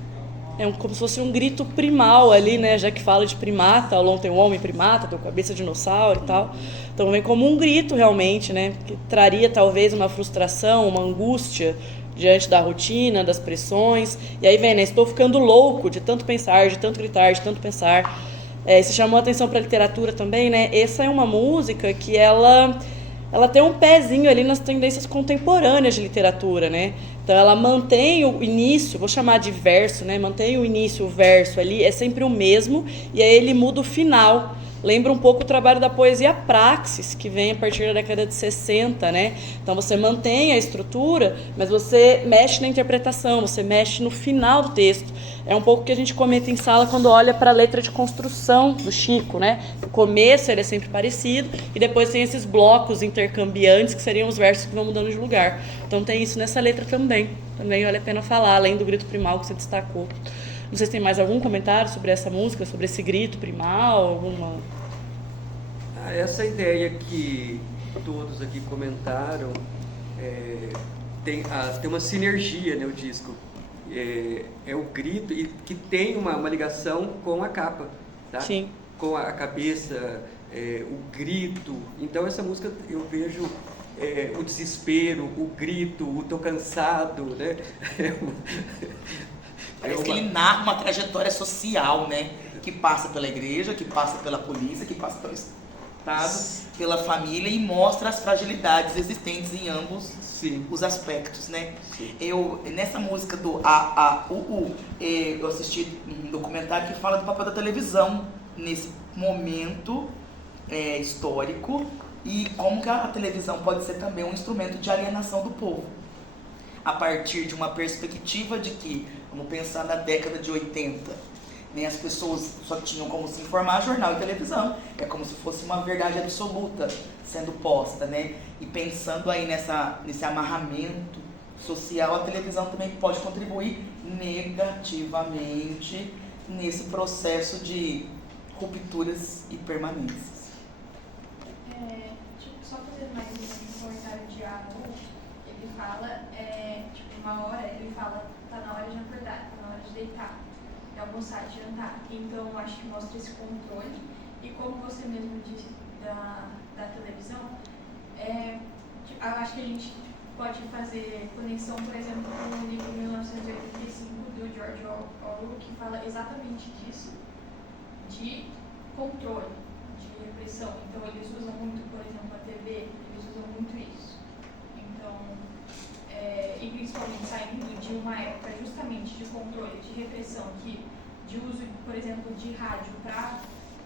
Como se fosse um grito primal ali, né? Já que fala de primata, ao longo tem o homem primata, tem cabeça de dinossauro e tal. Então vem como um grito realmente, né? Que traria talvez uma frustração, uma angústia diante da rotina, das pressões. E aí vem, né? Estou ficando louco de tanto pensar, de tanto gritar, de tanto pensar. Isso chamou a atenção para a literatura também, né? Essa é uma música que ela ela tem um pezinho ali nas tendências contemporâneas de literatura, né? Então ela mantém o início, vou chamar de verso, né? Mantém o início, o verso ali, é sempre o mesmo, e aí ele muda o final. Lembra um pouco o trabalho da poesia praxis, que vem a partir da década de 60, né? Então você mantém a estrutura, mas você mexe na interpretação, você mexe no final do texto. É um pouco o que a gente comenta em sala quando olha para a letra de construção do Chico, né? O começo ele é sempre parecido, e depois tem esses blocos intercambiantes, que seriam os versos que vão mudando de lugar. Então tem isso nessa letra também. Também vale a pena falar, além do grito primal que você destacou. Não sei se tem mais algum comentário sobre essa música, sobre esse grito primal, alguma... Essa ideia que todos aqui comentaram, tem uma sinergia, né, o disco. É o grito e que tem uma ligação com a capa, tá? Sim. Com a cabeça, o grito. Então essa música eu vejo o desespero, o grito, o tô cansado, né? Parece que ele narra uma trajetória social, né? Que passa pela igreja, que passa pela polícia, que passa pelo Estado, pela família, e mostra as fragilidades existentes em ambos os aspectos, né? Nessa música do eu assisti um documentário que fala do papel da televisão nesse momento histórico, e como que a televisão pode ser também um instrumento de alienação do povo, a partir de uma perspectiva de que, vamos pensar na década de 80, né, as pessoas só tinham como se informar jornal e televisão, é como se fosse uma verdade absoluta sendo posta, né? E pensando aí nesse amarramento social, a televisão também pode contribuir negativamente nesse processo de rupturas e permanências. Só fazer mais um comentário de Arthur, ele fala, uma hora ele fala, tá na hora de acordar, tá na hora de deitar, de almoçar, de jantar. Então acho que mostra esse controle, e como você mesmo disse da televisão, acho que a gente pode fazer conexão, por exemplo, com o livro 1985 do George Orwell, que fala exatamente disso, de controle, de repressão. Então eles usam muito, por exemplo, a TV, eles usam muito isso. Então, e principalmente saindo de uma época justamente de controle, de repressão, de uso, por exemplo, de rádio para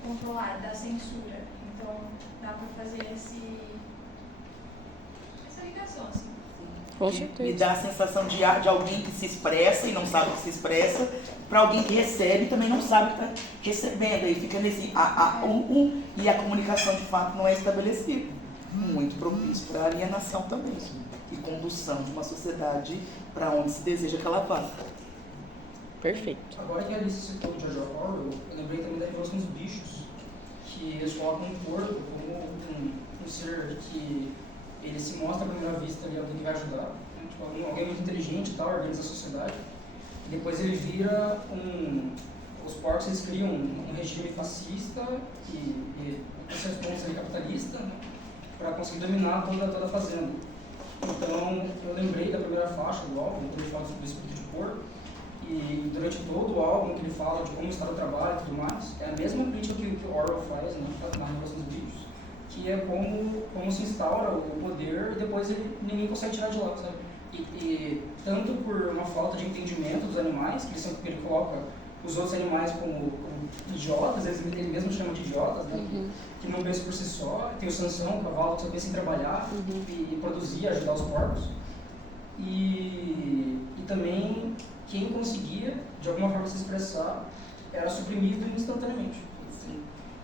controlar, da censura. Então dá para fazer essa ligação, assim. Com certeza. E dá a sensação de alguém que se expressa e não sabe que se expressa, para alguém que recebe e também não sabe que está recebendo. Aí fica nesse e a comunicação de fato não é estabelecida. Muito propício para alienação também. E condução de uma sociedade para onde se deseja que ela vá. Perfeito. Agora que a Alice citou o George Orwell, eu lembrei também da Revolução dos Bichos, que eles colocam um porco como um ser que ele se mostra à primeira vista ali, alguém que vai ajudar, né? Tipo, alguém muito inteligente e tal, organiza a sociedade, e depois ele vira os porcos eles criam um regime fascista e com certos pontos ali capitalista, né? Para conseguir dominar toda a fazenda. Então eu lembrei da primeira faixa do álbum, quando ele fala sobre o espírito de porco, e durante todo o álbum que ele fala de como está o trabalho e tudo mais, é a mesma crítica que o Orwell faz, né, na Revolução dos Bichos, que é como se instaura o poder e depois ninguém consegue tirar de lá, sabe? E tanto por uma falta de entendimento dos animais, que ele coloca os outros animais como idiotas, ele mesmo chama de idiotas, né? Que não pensam por si só. Tem o Sansão, o cavalo, que só pensa em trabalhar e produzir, ajudar os porcos. E também quem conseguia, de alguma forma, se expressar era suprimido instantaneamente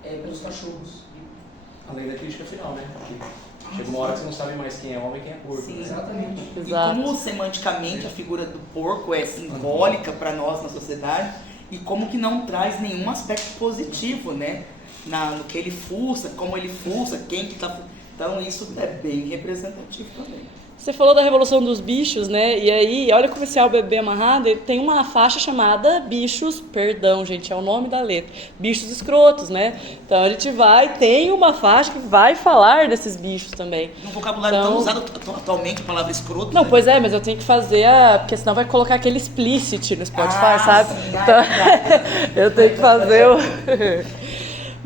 pelos cachorros. Além da crítica final, né? Porque chega uma hora que você não sabe mais quem é homem e quem é porco. Sim, né? exatamente. Exato. E como semanticamente a figura do porco é simbólica para nós na sociedade, e como que não traz nenhum aspecto positivo, né? No que ele fuça, como ele fuça, quem que tá... Então isso é bem representativo também. Você falou da Revolução dos Bichos, né? E aí, olha como esse álbum é bem amarrado. Ele tem uma faixa chamada Bichos, perdão, gente, é o nome da letra. Bichos escrotos, né? Então a gente tem uma faixa que vai falar desses bichos também. Um vocabulário tão usado atualmente, a palavra escroto. Não, né? pois é, mas eu tenho que fazer porque senão vai colocar aquele explicit no Spotify, sabe? Sim, Então, eu tenho que fazer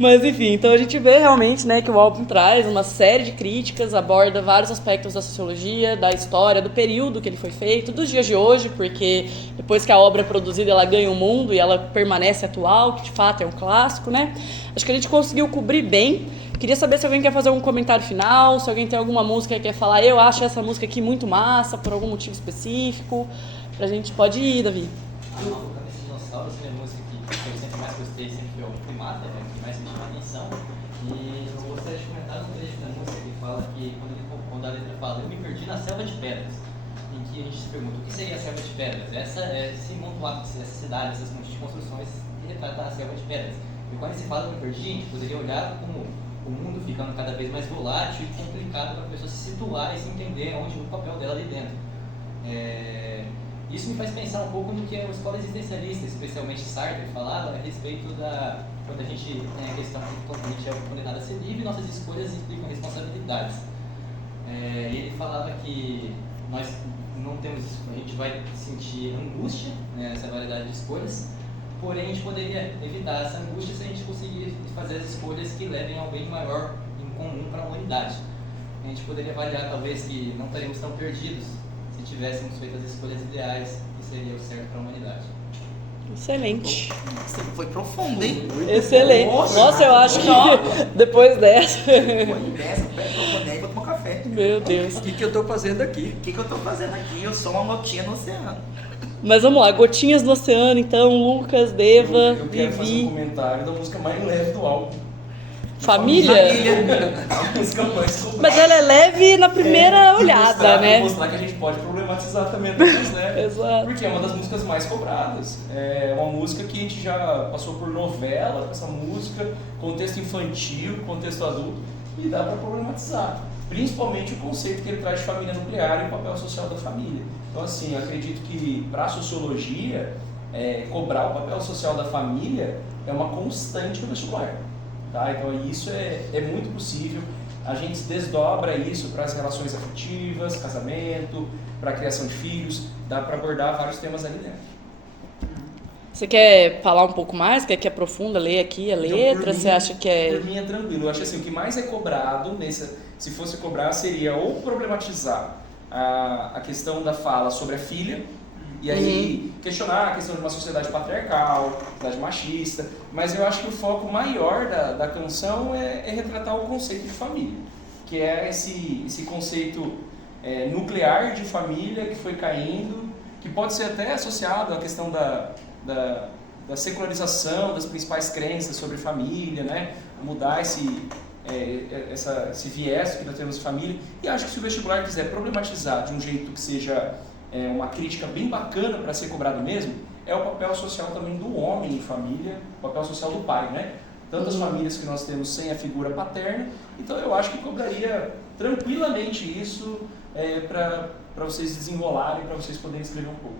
Mas enfim, então a gente vê realmente, né, que o álbum traz uma série de críticas, aborda vários aspectos da sociologia, da história, do período que ele foi feito, dos dias de hoje, porque depois que a obra é produzida ela ganha o mundo e ela permanece atual, que de fato é um clássico, né? Acho que a gente conseguiu cobrir bem. Queria saber se alguém quer fazer um comentário final, se alguém tem alguma música que quer falar, eu acho essa música aqui muito massa, por algum motivo específico. Pra gente, pode ir, Davi. A Nova Cabeça de Dinossauro, assim, é a música que eu sempre mais gostei, sempre foi o primata, né, que mais me chama a atenção. E eu gostaria de comentar um trecho da música que fala que, quando a letra fala, eu me perdi na selva de pedras, em que a gente se pergunta, o que seria a selva de pedras? Esse montoado, essa cidade, essas montes de construções que retratam a selva de pedras. E quando se fala eu me perdi, a gente poderia olhar como o mundo ficando cada vez mais volátil e complicado para a pessoa se situar e se entender onde o papel dela ali dentro. Isso me faz pensar um pouco no que a escola existencialista, especialmente Sartre, falava a respeito da... Quando a gente tem a questão que a gente é condenado a ser livre, nossas escolhas implicam responsabilidades. E ele falava que nós não temos... A gente vai sentir angústia, né, essa variedade de escolhas, porém a gente poderia evitar essa angústia se a gente conseguir fazer as escolhas que levem ao bem maior em comum para a humanidade. A gente poderia avaliar talvez que não estaríamos tão perdidos se tivéssemos feito as escolhas ideais que seria o certo para a humanidade. Excelente. Você foi profundo, hein? Excelente. Nossa, eu acho que depois dessa... Depois dessa, eu vou tomar café. Meu Deus. O que eu estou fazendo aqui? O que eu tô fazendo aqui? Eu sou uma gotinha no oceano. Mas vamos lá, Gotinhas do Oceano, então, Lucas, Deva, Eu quero fazer um Vivi, comentário da música mais leve do álbum. Família. A música mais cobrada. Mas ela é leve na primeira olhada, né? Mostrar que a gente pode problematizar também depois, né? Exato. Porque é uma das músicas mais cobradas. É uma música que a gente já passou por novela com essa música, contexto infantil, contexto adulto, e dá para problematizar. Principalmente o conceito que ele traz de família nuclear e o papel social da família. Então, assim, eu acredito que para a sociologia, cobrar o papel social da família é uma constante no vestibular. Tá? Então, isso é muito possível. A gente desdobra isso para as relações afetivas, casamento, para a criação de filhos. Dá para abordar vários temas ali dentro. Você quer falar um pouco mais? Quer que aprofunda, ler aqui a letra? Você acha que é... Por mim é tranquilo. Eu acho assim, o que mais é cobrado, se fosse cobrar, seria ou problematizar a questão da fala sobre a filha, e aí questionar a questão de uma sociedade patriarcal, sociedade machista, mas eu acho que o foco maior da canção é retratar o conceito de família, que é esse conceito nuclear de família que foi caindo, que pode ser até associado à questão da secularização das principais crenças sobre família, né? Mudar esse viés que nós temos de família. E acho que se o vestibular quiser problematizar de um jeito que seja uma crítica bem bacana para ser cobrado mesmo, é o papel social também do homem em família, o papel social do pai, né? Tantas famílias que nós temos sem a figura paterna, então eu acho que cobraria tranquilamente isso para vocês desenrolarem, para vocês poderem escrever um pouco.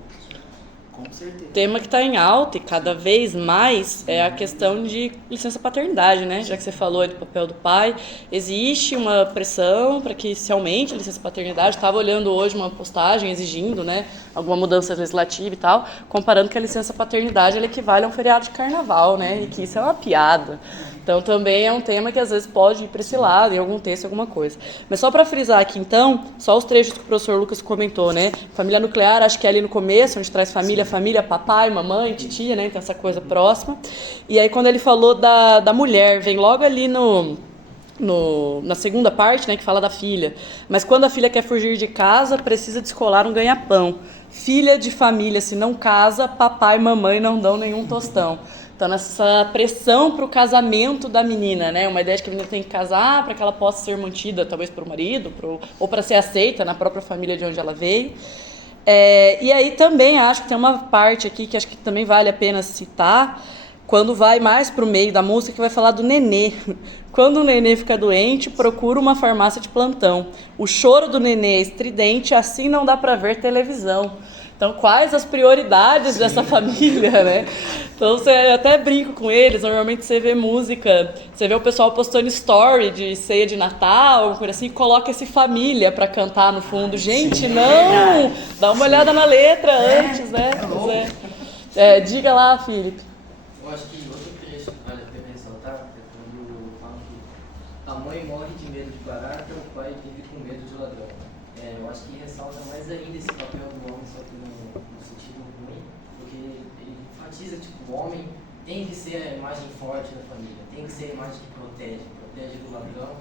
Com certeza. O tema que está em alta e cada vez mais é a questão de licença paternidade, né? Já que você falou do papel do pai, existe uma pressão para que se aumente a licença paternidade. Estava olhando hoje uma postagem exigindo, né, alguma mudança legislativa e tal, comparando que a licença paternidade ela equivale a um feriado de carnaval, né? E que isso é uma piada. Então também é um tema que às vezes pode ir para esse lado, em algum texto, alguma coisa. Mas só para frisar aqui então, só os trechos que o professor Lucas comentou, né? Família nuclear, acho que é ali no começo, onde traz família, papai, mamãe, titia, né? Então essa coisa próxima. E aí quando ele falou da mulher, vem logo ali na segunda parte, né? Que fala da filha. Mas quando a filha quer fugir de casa, precisa descolar um ganha-pão. Filha de família, se não casa, papai e mamãe não dão nenhum tostão. Então, nessa pressão para o casamento da menina, né? Uma ideia de que a menina tem que casar para que ela possa ser mantida, talvez por marido, ou para ser aceita na própria família de onde ela veio. E aí também acho que tem uma parte aqui que acho que também vale a pena citar, quando vai mais para o meio da música, que vai falar do nenê. Quando o nenê fica doente, procura uma farmácia de plantão. O choro do nenê é estridente, assim não dá para ver televisão. Então, quais as prioridades dessa família, né? Então, você até brinco com eles, normalmente você vê música, você vê o pessoal postando story de ceia de Natal, alguma coisa assim, e coloca esse família para cantar no fundo. Gente, não! Dá uma olhada na letra antes, né? Diga lá, Felipe. Eu acho que outro trecho que vale a pena ressaltar, que é A mãe morre de medo de parar, o pai vive com medo de ladrão. Eu acho que ressalta mais ainda esse papel do homem, só que no sentido ruim, porque ele enfatiza, tipo, o homem tem que ser a imagem forte da família, tem que ser a imagem que protege do ladrão,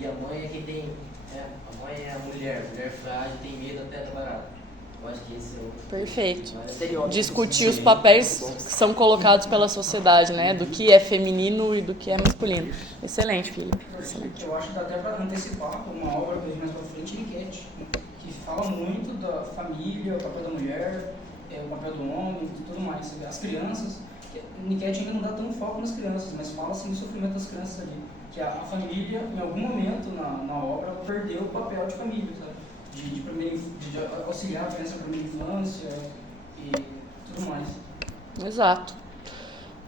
e a mãe é quem tem, a mãe é a mulher frágil, tem medo até da barata. Eu acho que esse é o... Perfeito. Estereótipo. Discutir os papéis que são colocados pela sociedade, né? Do que é feminino e do que é masculino. Excelente, Felipe. Excelente. Eu acho que dá até para antecipar uma obra que eu vejo mais pra frente, Enquete, que fala muito da família, o papel da mulher, o papel do homem e tudo mais. As crianças, Enquete ainda não dá tão foco nas crianças, mas fala assim do sofrimento das crianças ali. Que a família, em algum momento na obra, perdeu o papel de família, sabe? De auxiliar a criança na primeira infância e tudo mais. Exato.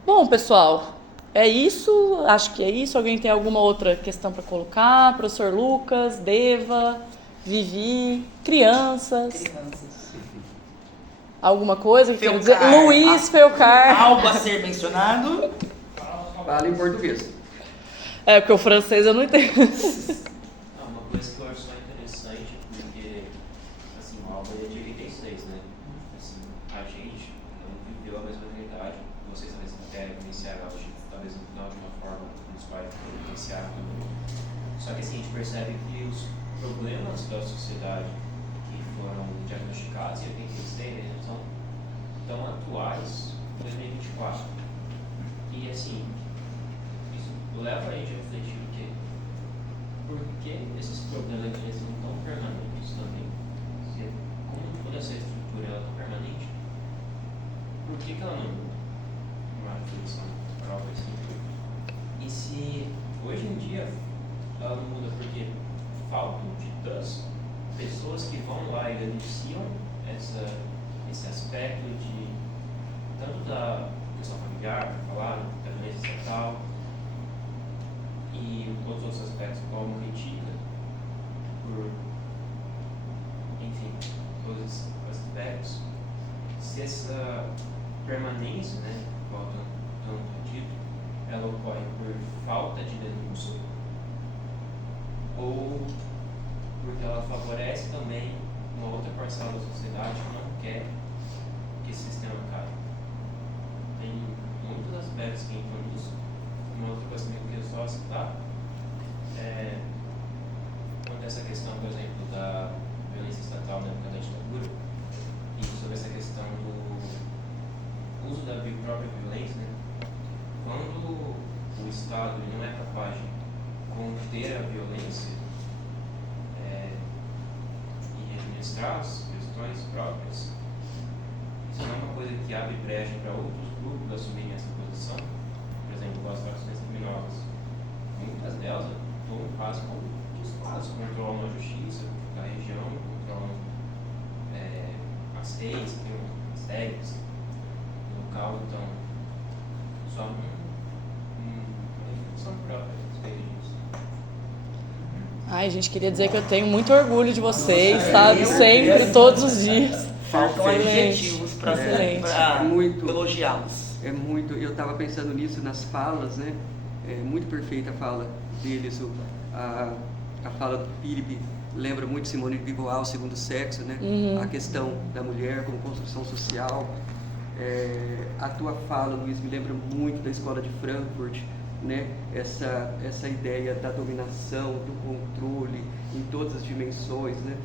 Bom, pessoal, é isso. Acho que é isso. Alguém tem alguma outra questão para colocar? Professor Lucas, Deva, Vivi, crianças. Alguma coisa que quer dizer? Luiz Felcar. Algo a ser mencionado? Fala em português. Porque o francês eu não entendo. Uma coisa que eu acho só interessante, porque, assim, o álbum é de 86, né? Assim, a gente não viveu a mesma realidade. Vocês talvez até iniciaram, talvez não de uma forma nos quais iniciaram também. Só que, assim, a gente percebe que os problemas da sociedade que foram diagnosticados em 86, né, são tão atuais em 2024. E, assim, leva a gente a refletir o quê? Por que esses problemas eles não estão permanentes também? Como toda essa estrutura ela está permanente, por que ela não muda? Uma reflexão própria assim. E se hoje em dia ela não muda porque faltam titãs, pessoas que vão lá e denunciam esse aspecto de tanto da questão familiar, falaram, da violência estatal, e todos os outros aspectos como critica por, enfim, todos esses aspectos, se essa permanência, né, como tanto dito, ela ocorre por falta de denúncia ou porque ela favorece também uma outra parcela da sociedade que não quer que esse sistema caia. Tem muitos aspectos que entram nisso. Uma outra coisa que eu queria só citar quanto a essa questão, por exemplo, da violência estatal na época da ditadura e sobre essa questão do uso da própria violência, né? Quando o Estado não é capaz de conter a violência e administrar as questões próprias, isso não é uma coisa que abre brecha para outros grupos assumirem essa posição. Por exemplo, as facções criminosas, muitas delas fazem como os estados controlam a justiça da região, controlam as redes, as regras do local, então só uma reflexão própria a respeito disso. Ai, gente, queria dizer que eu tenho muito orgulho de vocês, sabe? Sempre, todos os dias. Faltam adjetivos para muito elogiá-los. É muito, eu estava pensando nisso nas falas, né? É muito perfeita a fala deles, a fala do Philippe lembra muito Simone de Beauvoir, o segundo sexo, né? A questão da mulher como construção social. A tua fala, Luiz, me lembra muito da escola de Frankfurt, né? Essa ideia da dominação, do controle em todas as dimensões, né?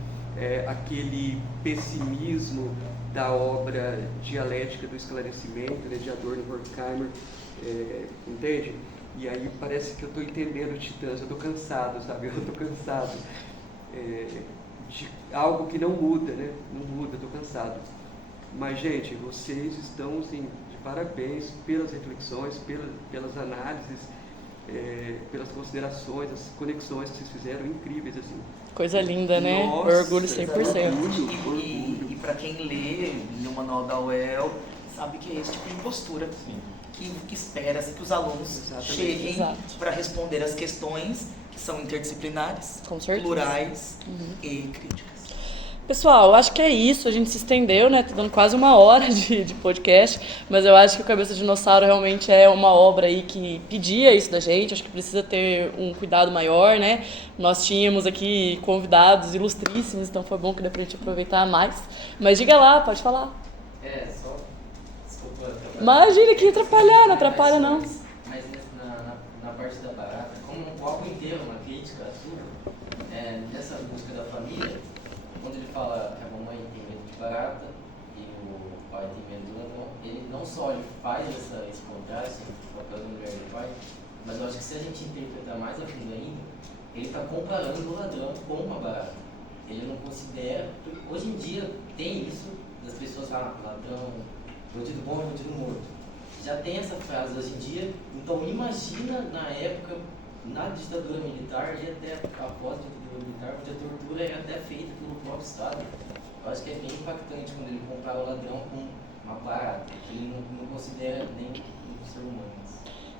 Aquele pessimismo da obra dialética do esclarecimento, né, de Adorno e Horkheimer, entende? E aí parece que eu estou entendendo Titãs, eu estou cansado, sabe? Eu estou cansado de algo que não muda, né? Não muda, eu estou cansado. Mas, gente, vocês estão, assim, de parabéns pelas reflexões, pelas análises, pelas considerações, as conexões que vocês fizeram, incríveis, assim. Coisa linda, né? Nossa, Orgulho 100%. Orgulho. E para quem lê no manual da UEL, sabe que é esse tipo de postura que espera-se que os alunos cheguem para responder as questões que são interdisciplinares, Com certeza. plurais e críticas. Pessoal, eu acho que é isso. A gente se estendeu, né? Tá dando quase 1 hora de podcast, mas eu acho que o Cabeça de Dinossauro realmente é uma obra aí que pedia isso da gente. Acho que precisa ter um cuidado maior, né? Nós tínhamos aqui convidados ilustríssimos, então foi bom que deu pra gente aproveitar mais. Mas diga lá, pode falar. Só. Desculpa atrapalhar. Imagina que atrapalhar, não atrapalha não. Mas na parte da barata, como o álbum inteiro, uma crítica a tudo, nessa música da família, quando ele fala que a mamãe tem medo de barata e o pai tem medo do ladrão, ele não só ele faz esse contraste entre o papel da mulher e do pai, mas eu acho que se a gente interpretar mais a fundo ainda, ele está comparando o ladrão com uma barata. Ele não considera. Hoje em dia tem isso, das pessoas falam ladrão, bandido bom é bandido morto. Já tem essa frase hoje em dia, então imagina na época, na ditadura militar e até após a ditadura militar, onde a tortura era até feita pelo próprio Estado. Eu acho que é bem impactante quando ele compara o ladrão com uma barata, que ele não considera nem um ser humano.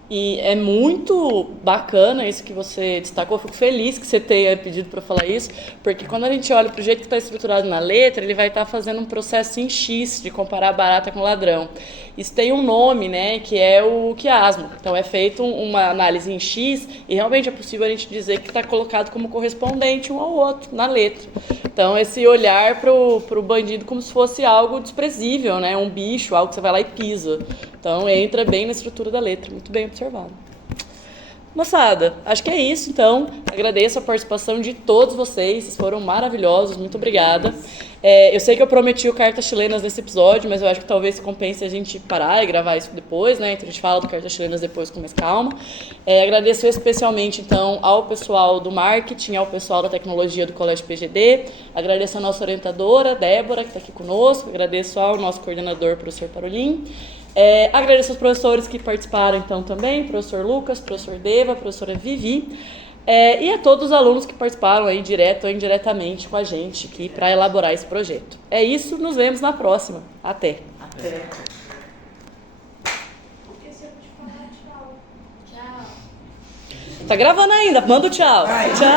E é muito bacana isso que você destacou. Eu fico feliz que você tenha pedido para falar isso, porque quando a gente olha para o jeito que está estruturado na letra, ele vai estar fazendo um processo em X de comparar barata com ladrão. Isso tem um nome, né, que é o quiasmo. Então é feito uma análise em X e realmente é possível a gente dizer que está colocado como correspondente um ao outro na letra. Então esse olhar para o bandido como se fosse algo desprezível, né, um bicho, algo que você vai lá e pisa. Então entra bem na estrutura da letra, muito bem observado. Moçada, acho que é isso, então. Agradeço a participação de todos vocês foram maravilhosos, muito obrigada. Eu sei que eu prometi o Cartas Chilenas nesse episódio, mas eu acho que talvez compense a gente parar e gravar isso depois, né? Então a gente fala do Cartas Chilenas depois com mais calma. Agradeço especialmente, então, ao pessoal do marketing, ao pessoal da tecnologia do Colégio PGD. Agradeço a nossa orientadora, Débora, que está aqui conosco. Agradeço ao nosso coordenador, professor Parolin. Agradeço aos professores que participaram, então, também, professor Lucas, professor Deva, professora Vivi, e a todos os alunos que participaram aí, direto ou indiretamente, com a gente aqui para elaborar esse projeto. É isso, nos vemos na próxima. Até. Esqueceu de falar tchau. Tchau. Tá gravando ainda, manda o tchau. Tchau.